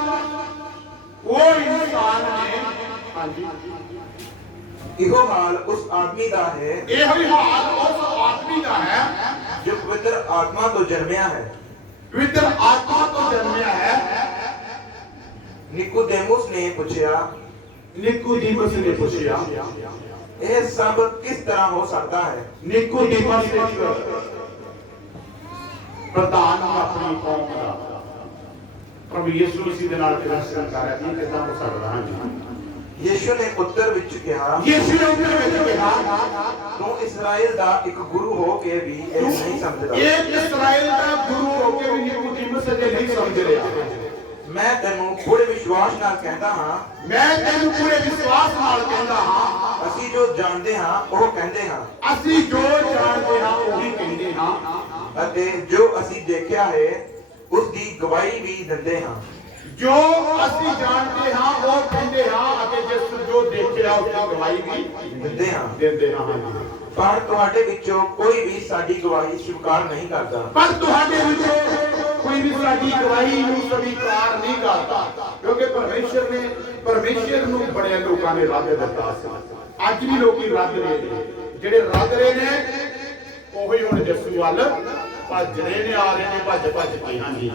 ਉਹ ਇਨਸਾਨ ਨੇ, ਹਾਂਜੀ, इहो हाल उस आदमी दा है, ਇਹੋ ਹੀ ਹਾਲ ਉਸ ਆਦਮੀ ਦਾ ਹੈ जो पवित्र आत्मा तो जन्मिया है। पवित्र आत्मा तो जन्मिया है। निकोदेमुस ने पूछा, निकोदेमुस ने पूछा, यह सब किस तरह हो सकता है? निकोदेमुस प्रधान अपनी कौम का ਪ੍ਰਭੂ ਯਿਸੂ ਮਸੀਹ ਦੇ ਨਾਲ ਕਨੈਕਸ਼ਨ ਕਰ ਰਿਹਾ ਜੀ ਕਿਦਾਂ ਹੋ ਸਕਦਾ ਹਾਂ ਜੀ ਯਿਸੂ ਨੇ ਉੱਤਰ ਵਿੱਚ ਕਿਹਾ, ਯਿਸੂ ਨੇ ਉੱਤਰ ਵਿੱਚ ਕਿਹਾ, ਤੂੰ ਇਸਰਾਇਲ ਦਾ ਇੱਕ ਗੁਰੂ ਹੋ ਕੇ ਵੀ ਇਹ ਨਹੀਂ ਸਮਝਦਾ। ਇਹ ਇਸਰਾਇਲ ਦਾ ਗੁਰੂ ਹੋ ਕੇ ਵੀ ਨਿਕੋਦੀਮਸ ਅਜੇ ਨਹੀਂ ਸਮਝ ਰਿਹਾ। ਮੈਂ ਤੈਨੂੰ ਪੂਰੇ ਵਿਸ਼ਵਾਸ ਨਾਲ ਕਹਿੰਦਾ ਹਾਂ, ਮੈਂ ਤੈਨੂੰ ਪੂਰੇ ਵਿਸ਼ਵਾਸ ਨਾਲ ਕਹਿੰਦਾ ਹਾਂ, ਅਸੀਂ ਜੋ ਜਾਣਦੇ ਹਾਂ ਉਹ ਕਹਿੰਦੇ ਹਾਂ, ਅਸੀਂ ਜੋ ਜਾਣਦੇ ਹਾਂ ਉਹੀ ਕਹਿੰਦੇ ਹਾਂ, ਅਤੇ ਜੋ ਅਸੀਂ ਦੇਖਿਆ ਹੈ ਉਸ ਦੀ ਗਵਾਹੀ ਵੀ ਦਿੰਦੇ ਹਾਂ। ਜੋ ਅਸੀਂ ਜਾਣਦੇ ਹਾਂ ਉਹ ਕਹਿੰਦੇ ਹਾਂ, ਅਤੇ ਜਿਸ ਜੋ ਦੇਖਿਆ ਉਸ ਦੀ ਗਵਾਹੀ ਵੀ ਦਿੰਦੇ ਹਾਂ। ਦਿੰਦੇ ਹਾਂ। ਪਰ ਤੁਹਾਡੇ ਵਿੱਚੋਂ ਕੋਈ ਵੀ ਸਾਡੀ ਗਵਾਹੀ ਸਵੀਕਾਰ ਨਹੀਂ ਕਰਦਾ। ਪਰ ਤੁਹਾਡੇ ਵਿੱਚੋਂ ਕੋਈ ਵੀ ਸਾਡੀ ਗਵਾਹੀ ਨੂੰ ਸਵੀਕਾਰ ਨਹੀਂ ਕਰਦਾ, ਕਿਉਂਕਿ ਪਰਮੇਸ਼ਰ ਨੂੰ ਬੜੇ ਲੋਕਾਂ ਨੇ ਰੱਦ ਦਿੱਤਾ ਸੀ। ਅੱਜ ਵੀ ਲੋਕੀ ਰੱਦ ਰਹੇ ਨੇ, ਜਿਹੜੇ ਰੱਦ ਰਹੇ ਨੇ ਉਹੀ ਹੁਣ ਯਿਸੂ ਵੱਲ ਭੱਜ ਰਹੇ ਨੇ, ਆ ਰਹੇ ਨੇ ਭੱਜ ਕੇ। ਹਾਂਜੀ,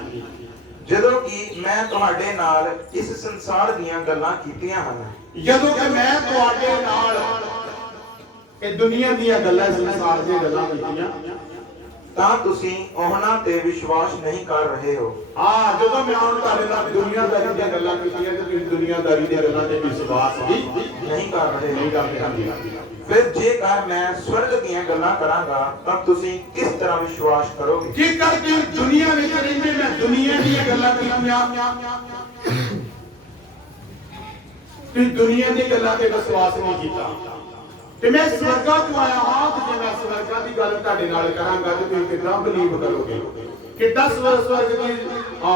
ਜਦੋਂ ਕਿ ਮੈਂ ਤੁਹਾਡੇ ਨਾਲ ਇਸ ਸੰਸਾਰ ਦੀਆਂ ਗੱਲਾਂ ਕੀਤੀਆਂ ਹਨ, ਜਦੋਂ ਕਿ ਮੈਂ ਤੁਹਾਡੇ ਨਾਲ ਇਹ ਦੁਨੀਆ ਦੀਆਂ ਗੱਲਾਂ, ਸੰਸਾਰ ਦੀਆਂ ਗੱਲਾਂ ਕੀਤੀਆਂ, ਤਾਂ ਤੁਸੀਂ ਉਹਨਾਂ ਤੇ ਵਿਸ਼ਵਾਸ ਨਹੀਂ ਕਰ ਰਹੇ ਹੋ। ਹਾਂ, ਜਦੋਂ ਮੈਂ ਤੁਹਾਡੇ ਨਾਲ ਦੁਨੀਆਦਾਰੀ ਦੀਆਂ ਗੱਲਾਂ ਕੀਤੀਆਂ ਤੇ ਤੁਸੀਂ ਦੁਨੀਆਦਾਰੀ ਦੀਆਂ ਗੱਲਾਂ ਤੇ ਵਿਸ਼ਵਾਸ ਵੀ ਨਹੀਂ ਕਰ ਰਹੇ ਨਹੀਂ ਹੋ। ਕਰਦੇ। ਹਾਂਜੀ, ਫਿਰ ਜੇਕਰ ਮੈਂ ਸਵਰਗ ਦੀਆਂ ਗੱਲਾਂ ਕਰਾਂਗਾ ਤਾਂ ਤੁਸੀਂ ਕਿਸ ਤਰ੍ਹਾਂ ਵਿਸ਼ਵਾਸ ਕਰੋਗੇ? ਜੇਕਰ ਤੁਸੀਂ ਦੁਨੀਆ ਵਿੱਚ ਰਹਿੰਦੇ ਮੈਂ ਦੁਨੀਆ ਦੀਆਂ ਗੱਲਾਂ ਕੀਤੀਆਂ, ਤੁਸੀਂ ਦੁਨੀਆ ਦੀ ਗੱਲਾਂ ਤੇ ਵਿਸ਼ਵਾਸ ਨਹੀਂ ਕੀਤਾ, ਤੇ ਮੈਂ ਸਵਰਗਾਂ ਤੋਂ ਆਇਆ ਹਾਂ, ਤੇ ਜੇ ਮੈਂ ਸਵਰਗਾਂ ਦੀ ਗੱਲ ਤੁਹਾਡੇ ਨਾਲ ਕਰਾਂਗਾ ਤੇ ਤੁਸੀਂ ਕਿੱਦਾਂ ਬਲੀਵ ਕਰੋਗੇ? ਕਿੱਦਾਂ ਸਵਰਗ ਦੀ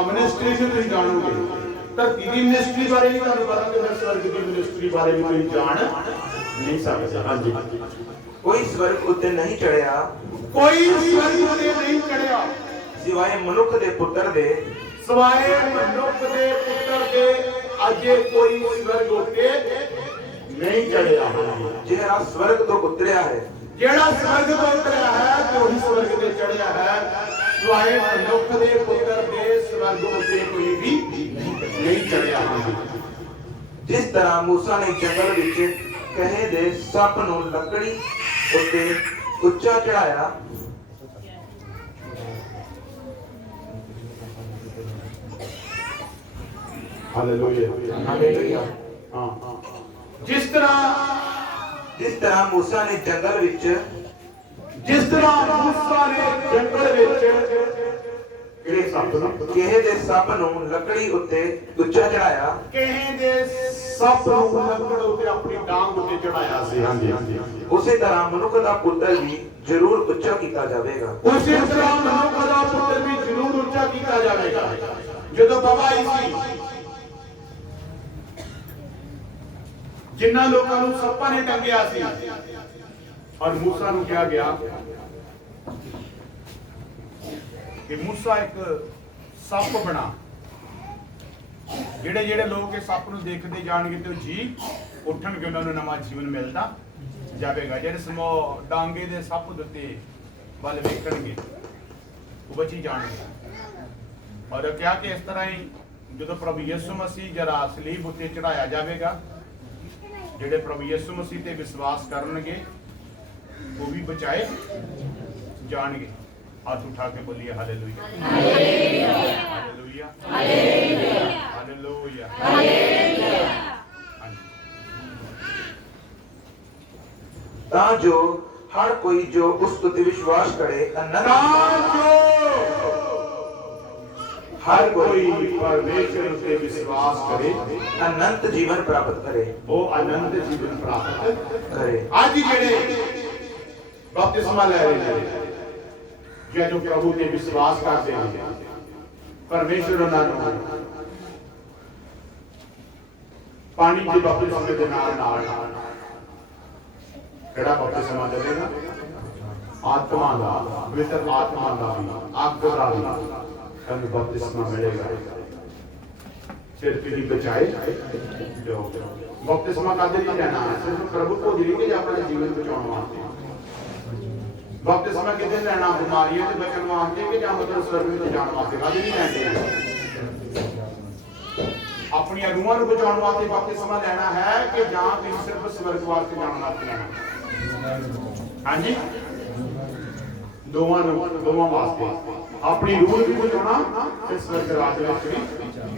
ਮਿਨਿਸਟਰੀ ਨੂੰ ਤੁਸੀਂ ਜਾਣੋਗੇ? ਧਰਤੀ ਦੀ ਮਿਨਿਸਟਰੀ ਬਾਰੇ ਨਹੀਂ ਤੁਹਾਨੂੰ ਪਤਾ, ਤੇ ਫਿਰ ਸਵਰਗ ਦੀ ਮਿਨਿਸਟਰੀ ਬਾਰੇ ਵੀ ਤੁਸੀਂ ਜਾਣ ਨਹੀਂ ਸਕਦੇ। ਹਾਂਜੀ, ਕੋਈ ਸਵਰਗ ਉੱਤੇ ਨਹੀਂ ਚੜਿਆ ਕੋਈ ਸਵਰਗ ਉੱਤੇ ਨਹੀਂ ਚੜਿਆ ਸਿਵਾਏ ਮਨੁੱਖ ਦੇ ਪੁੱਤਰ ਦੇ। ਸਵਾਏ ਮਨੁੱਖ ਦੇ ਪੁੱਤਰ ਦੇ ਅਜੇ ਕੋਈ ਸਵਰਗ ਉੱਤੇ ਨਹੀਂ ਚੜਿਆ। ਜਿਹੜਾ ਸਵਰਗ ਤੋਂ ਉਤਰਿਆ ਹੈ, ਜਿਹੜਾ ਸਵਰਗ ਤੋਂ ਉਤਰਿਆ ਹੈ ਤੇ ਉਹੀ ਸਵਰਗ ਤੇ ਚੜਿਆ ਹੈ। ਸਵਾਏ ਮਨੁੱਖ ਦੇ ਪੁੱਤਰ ਦੇ ਸਵਰਗ ਉੱਤੇ ਕੋਈ ਵੀ ਨਹੀਂ ਚੜਿਆ। ਜਿਸ ਤਰ੍ਹਾਂ ਮੂਸਾ ਨੇ ਜੰਗਲ ਵਿੱਚ ਕਹੇ ਦੇ ਸੱਪ ਨੂੰ ਲੱਕੜੀ ਉੱਤੇ ਉੱਚਾ ਚੜਾਇਆ, ਹਾਲੇਲੂਇਆ, ਹਾਲੇਲੂਇਆ। ਹਾਂ, ਜਿਸ ਤਰ੍ਹਾਂ ਮੂਸਾ ਨੇ ਜੰਗਲ ਵਿੱਚ ਮੂਸਾ ਨੇ ਜੰਗਲ ਵਿੱਚ ਕਿਹੜੇ ਸੱਪ ਨੂੰ ਕਹੇ ਦੇ ਸੱਪ ਨੂੰ ਲੱਕੜੀ ਉੱਤੇ ਉੱਚਾ ਚੜਾਇਆ, ਕਿਸੇ ਦੇ ਸੱਪ ਨੂੰ ਲੱਕੜ ਉੱਤੇ ਆਪਣੀ ਡਾਂਗ ਉੱਤੇ ਚੜਾਇਆ ਸੀ। ਹਾਂਜੀ, ਉਸੇ ਤਰ੍ਹਾਂ ਮਨੁੱਖ ਦਾ ਪੁੱਤਰ ਵੀ ਜ਼ਰੂਰ ਉੱਚਾ ਕੀਤਾ ਜਾਵੇਗਾ। ਉਸੇ ਤਰ੍ਹਾਂ ਮਨੁੱਖ ਦਾ ਪੁੱਤਰ ਵੀ ਜ਼ਰੂਰ ਉੱਚਾ ਕੀਤਾ ਜਾਵੇਗਾ। ਜਦੋਂ ਬਾਬਾ ਆਈ ਸੀ, ਜਿਨ੍ਹਾਂ ਲੋਕਾਂ ਨੂੰ ਸੱਪਾਂ ਨੇ ਟੰਗਿਆ ਸੀ, ਔਰ ਮੂਸਾ ਨੂੰ ਕਿਹਾ ਗਿਆ ਕਿ ਮੂਸਾ ਇੱਕ ਸੱਪ ਬਣਾ, ਜਿਹੜੇ ਲੋਕ ਇਹ ਸੱਪ ਨੂੰ ਦੇਖਦੇ ਜਾਣਗੇ ਤੇ ਉਹ ਜੀ ਉੱਠਣਗੇ, ਉਹਨਾਂ ਨੂੰ ਨਵਾਂ ਜੀਵਨ ਮਿਲਦਾ ਜਾਵੇਗਾ। ਜਿਹੜੇ ਸਮੋ ਡਾਂਗੇ ਦੇ ਸੱਪ ਦੇ ਉੱਤੇ ਵੱਲ ਵੇਖਣਗੇ ਉਹ ਬਚੀ ਜਾਣਗੇ। ਔਰ ਕਿਹਾ ਕਿ ਇਸ ਤਰ੍ਹਾਂ ਹੀ ਜਦੋਂ ਪ੍ਰਭੂ ਯਿਸੂ ਮਸੀਹ ਜਰਾ ਸਲੀਬ ਉੱਤੇ ਚੜਾਇਆ ਜਾਵੇਗਾ, ਜਿਹੜੇ ਪ੍ਰਭੂ ਯਿਸੂ ਮਸੀਹ ਤੇ ਵਿਸ਼ਵਾਸ ਕਰਨਗੇ ਉਹ ਵੀ ਬਚਾਏ ਜਾਣਗੇ। ਹੱਥ ਉਠਾ ਕੇ ਬੋਲੀਏ hallelujah, hallelujah, hallelujah, hallelujah, hallelujah. ਤਾਂ ਜੋ ਹਰ ਕੋਈ ਜੋ ਉਸ ਉੱਤੇ ਵਿਸ਼ਵਾਸ ਕਰੇ ਹਰ ਕੋਈ ਪਰਮੇਸ਼ਰ ਉੱਤੇ ਵਿਸ਼ਵਾਸ ਕਰੇ, ਅਨੰਤ ਜੀਵਨ ਪ੍ਰਾਪਤ ਕਰੇ। ਉਹ ਅਨੰਤ ਜੀਵਨ ਪ੍ਰਾਪਤ ਕਰੇ। ਅੱਜ ਜਿਹੜੇ ਬਪਤਿਸਮਾ ਲੈ ਰਹੇ ਨੇ, ਜੋ ਪ੍ਰਭੂ ਤੇ ਵਿਸ਼ਵਾਸ ਕਰਦੇ ਨੇ, ਪਰਮੇਸ਼ਰ ਉਹਨਾਂ ਨੂੰ ਪਾਣੀ ਦੇ ਬਪਤਿਸਮੇ ਦੇ ਨਾਲ ਕਿਹੜਾ ਬਪਤਿਸਮਾ ਦੇਵੇਗਾ? ਆਤਮਾ ਦਾ, ਪਵਿੱਤਰ ਆਤਮਾ ਦਾ ਵੀ, ਅੱਗ ਦਾ ਵੀ ਤੁਹਾਨੂੰ ਬਪਤਿਸਮਾ ਮਿਲੇਗਾ। ਸਿਰਫ ਤੁਸੀਂ ਬਚਾਏ ਜੋ ਬਪਤਿਸਮਾ ਕਰਦੇ ਨਹੀਂ ਲੈਣਾ, ਸਿਰਫ ਪ੍ਰਭੂ ਕੋ ਜਰੀਏ ਆਪਣਾ ਜੀਵਨ ਬਚਾਉਣ ਵਾਸਤੇ। ਬਪਤਿਸਮਾ ਕਿਤੇ ਲੈਣਾ ਬਿਮਾਰੀਆਂ ਤੋਂ ਬਚਣ ਵਾਸਤੇ ਕਿ ਜਾਂ ਮਤਲਬ ਸਵਰਗ ਵਿੱਚ ਜਾਣ ਵਾਸਤੇ? ਕਦੇ ਨਹੀਂ ਲੈਂਦੇ। ਆਪਣੀਆਂ ਰੂਹਾਂ ਨੂੰ ਬਚਾਉਣ ਵਾਸਤੇ ਬਪਤਿਸਮਾ ਲੈਣਾ ਹੈ ਕਿ ਜਾਂ ਤੁਸੀਂ ਸਿਰਫ ਸਵਰਗ ਵਾਸਤੇ ਜਾਣ ਵਾਸਤੇ ਲੈਣਾ? ਹਾਂਜੀ, ਦੋਵਾਂ ਵਾਸਤੇ। ਆਪਣੀ ਰੂਹ ਨੂੰ ਵੀ ਬਚਾਉਣਾ ਤੇ ਸਵਰਗ ਰਾਜ ਵਿੱਚ ਵੀ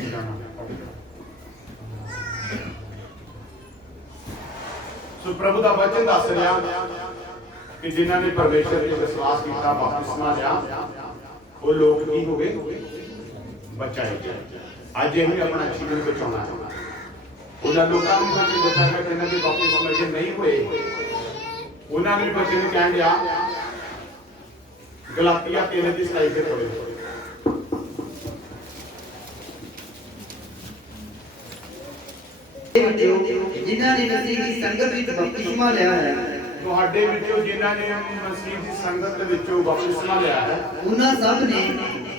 ਸੋ ਪ੍ਰਭੂ ਦਾ ਵਚਨ ਦੱਸ ਰਿਹਾ ਕਿ ਜਿਨ੍ਹਾਂ ਨੇ ਪਰਮੇਸ਼ਰ ਤੇ ਵਿਸ਼ਵਾਸ ਕੀਤਾ, ਬਪਤਿਸਮਾ ਲਿਆ, ਉਹ ਲੋਕ ਕੀ ਹੋ ਗਏ? ਬਚਾਏ ਗਏ। ਅੱਜ ਇਹ ਆਪਣਾ ਜੀਵਨ ਬਚਾਉਣਾ ਹੈ। ਉਹਨਾਂ ਲੋਕਾਂ ਨੂੰ ਵਚਨ ਦਿੱਤਾ ਗਿਆ ਜਿਨ੍ਹਾਂ ਦੇ ਬਪਤਿਸਮਾ ਜੇ ਨਹੀਂ ਹੋਏ, ਉਹਨਾਂ ਨੂੰ ਵਚਨ ਕਹਿਣ ਡਿਆ ਗਲਾਤੀਆ 3 ਦੀ 27 ਤੇ ਪੜ੍ਹੋ। ਜਿਨ੍ਹਾਂ ਨੇ ਮਸੀਹ ਦੀ ਸੰਗਤ ਵਿੱਚ ਬਪਤਿਸਮਾ ਲਿਆ ਹੈ, ਤੁਹਾਡੇ ਵਿੱਚੋਂ ਜਿਨ੍ਹਾਂ ਨੇ ਮਸੀਹ ਦੀ ਸੰਗਤ ਵਿੱਚੋਂ ਬਪਤਿਸਮਾ ਲਿਆ ਹੈ, ਉਹਨਾਂ ਸਭ ਨੇ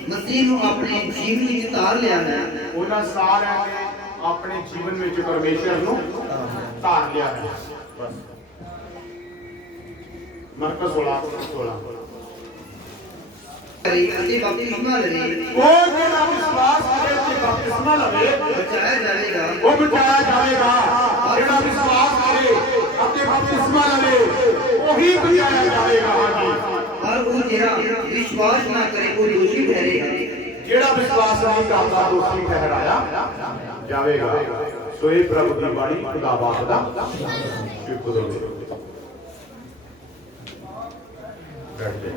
ਮਸੀਹ ਨੂੰ ਆਪਣੇ ਜੀਵਨ ਵਿੱਚ ਧਾਰ ਲਿਆ ਹੈ। ਉਹਨਾਂ ਸਾਰਿਆਂ ਨੇ ਆਪਣੇ ਜੀਵਨ ਵਿੱਚ ਪਰਮੇਸ਼ਰ ਨੂੰ ਧਾਰ ਲਿਆ ਹੈ। ਬਸ ਮਰਕਸ 16:16 ਅਤੇ ਬਪਤਿਸਮਾ ਲਵੇ, ਉਹ ਜਿਹੜਾ ਵਿਸ਼ਵਾਸ ਕਰੇ ਤੇ ਬਪਤਿਸਮਾ ਲਵੇ, ਬਚਾਇਆ ਜਾਵੇਗਾ। ਉਹ ਬਚਾਇਆ ਜਾਵੇਗਾ। ਜਿਹੜਾ ਵਿਸ਼ਵਾਸ ਕਰੇ ਅਤੇ ਬਪਤਿਸਮਾ ਲਵੇ, ਉਹੀ ਬਚਾਇਆ ਜਾਵੇਗਾ। ਪਰ ਉਹ ਜਿਹੜਾ ਵਿਸ਼ਵਾਸ ਨਾ ਕਰੇ ਉਹ ਦੋਸ਼ੀ ਠਹਿਰੇਗਾ। ਜਿਹੜਾ ਵਿਸ਼ਵਾਸ ਨਹੀਂ ਕਰਦਾ ਦੋਸ਼ੀ ਠਹਿਰਾਇਆ ਜਾਵੇਗਾ। ਸੋ ਇਹ ਪ੍ਰਭੂ ਦੀ ਬਾਣੀ ਖੁਦਾ ਬਾਪ ਦਾ ਸ਼ੁਕਰ ਹੋਵੇ। ਬੈਠ ਜਾ।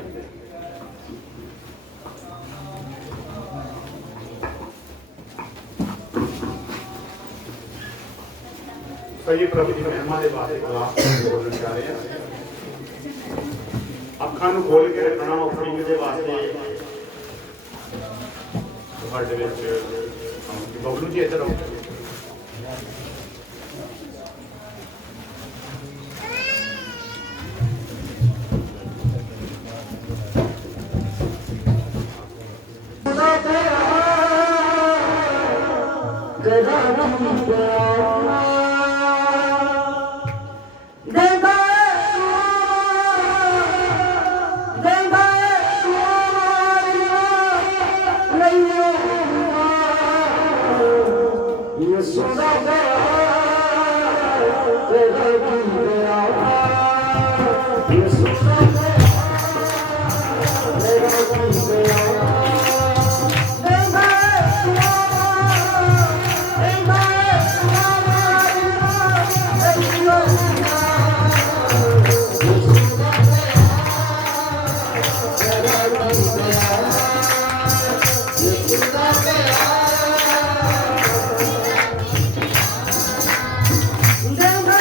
ਸਹੀ ਪ੍ਰਭੂ ਦੀ ਮਹਿਮਾ ਦੇ ਬਾਰੇ ਬੋਲਣ ਜਾ ਰਹੇ ਹਾਂ। ਅੱਖਾਂ ਨੂੰ ਖੋਲ ਕੇ ਰੱਖਣਾ ਓਪਨਿੰਗ ਦੇ ਵਾਸਤੇ ਤੁਹਾਡੇ ਵਿੱਚ ਬਬਲੂ ਜੀ ਇੱਧਰ ਆਓ। Never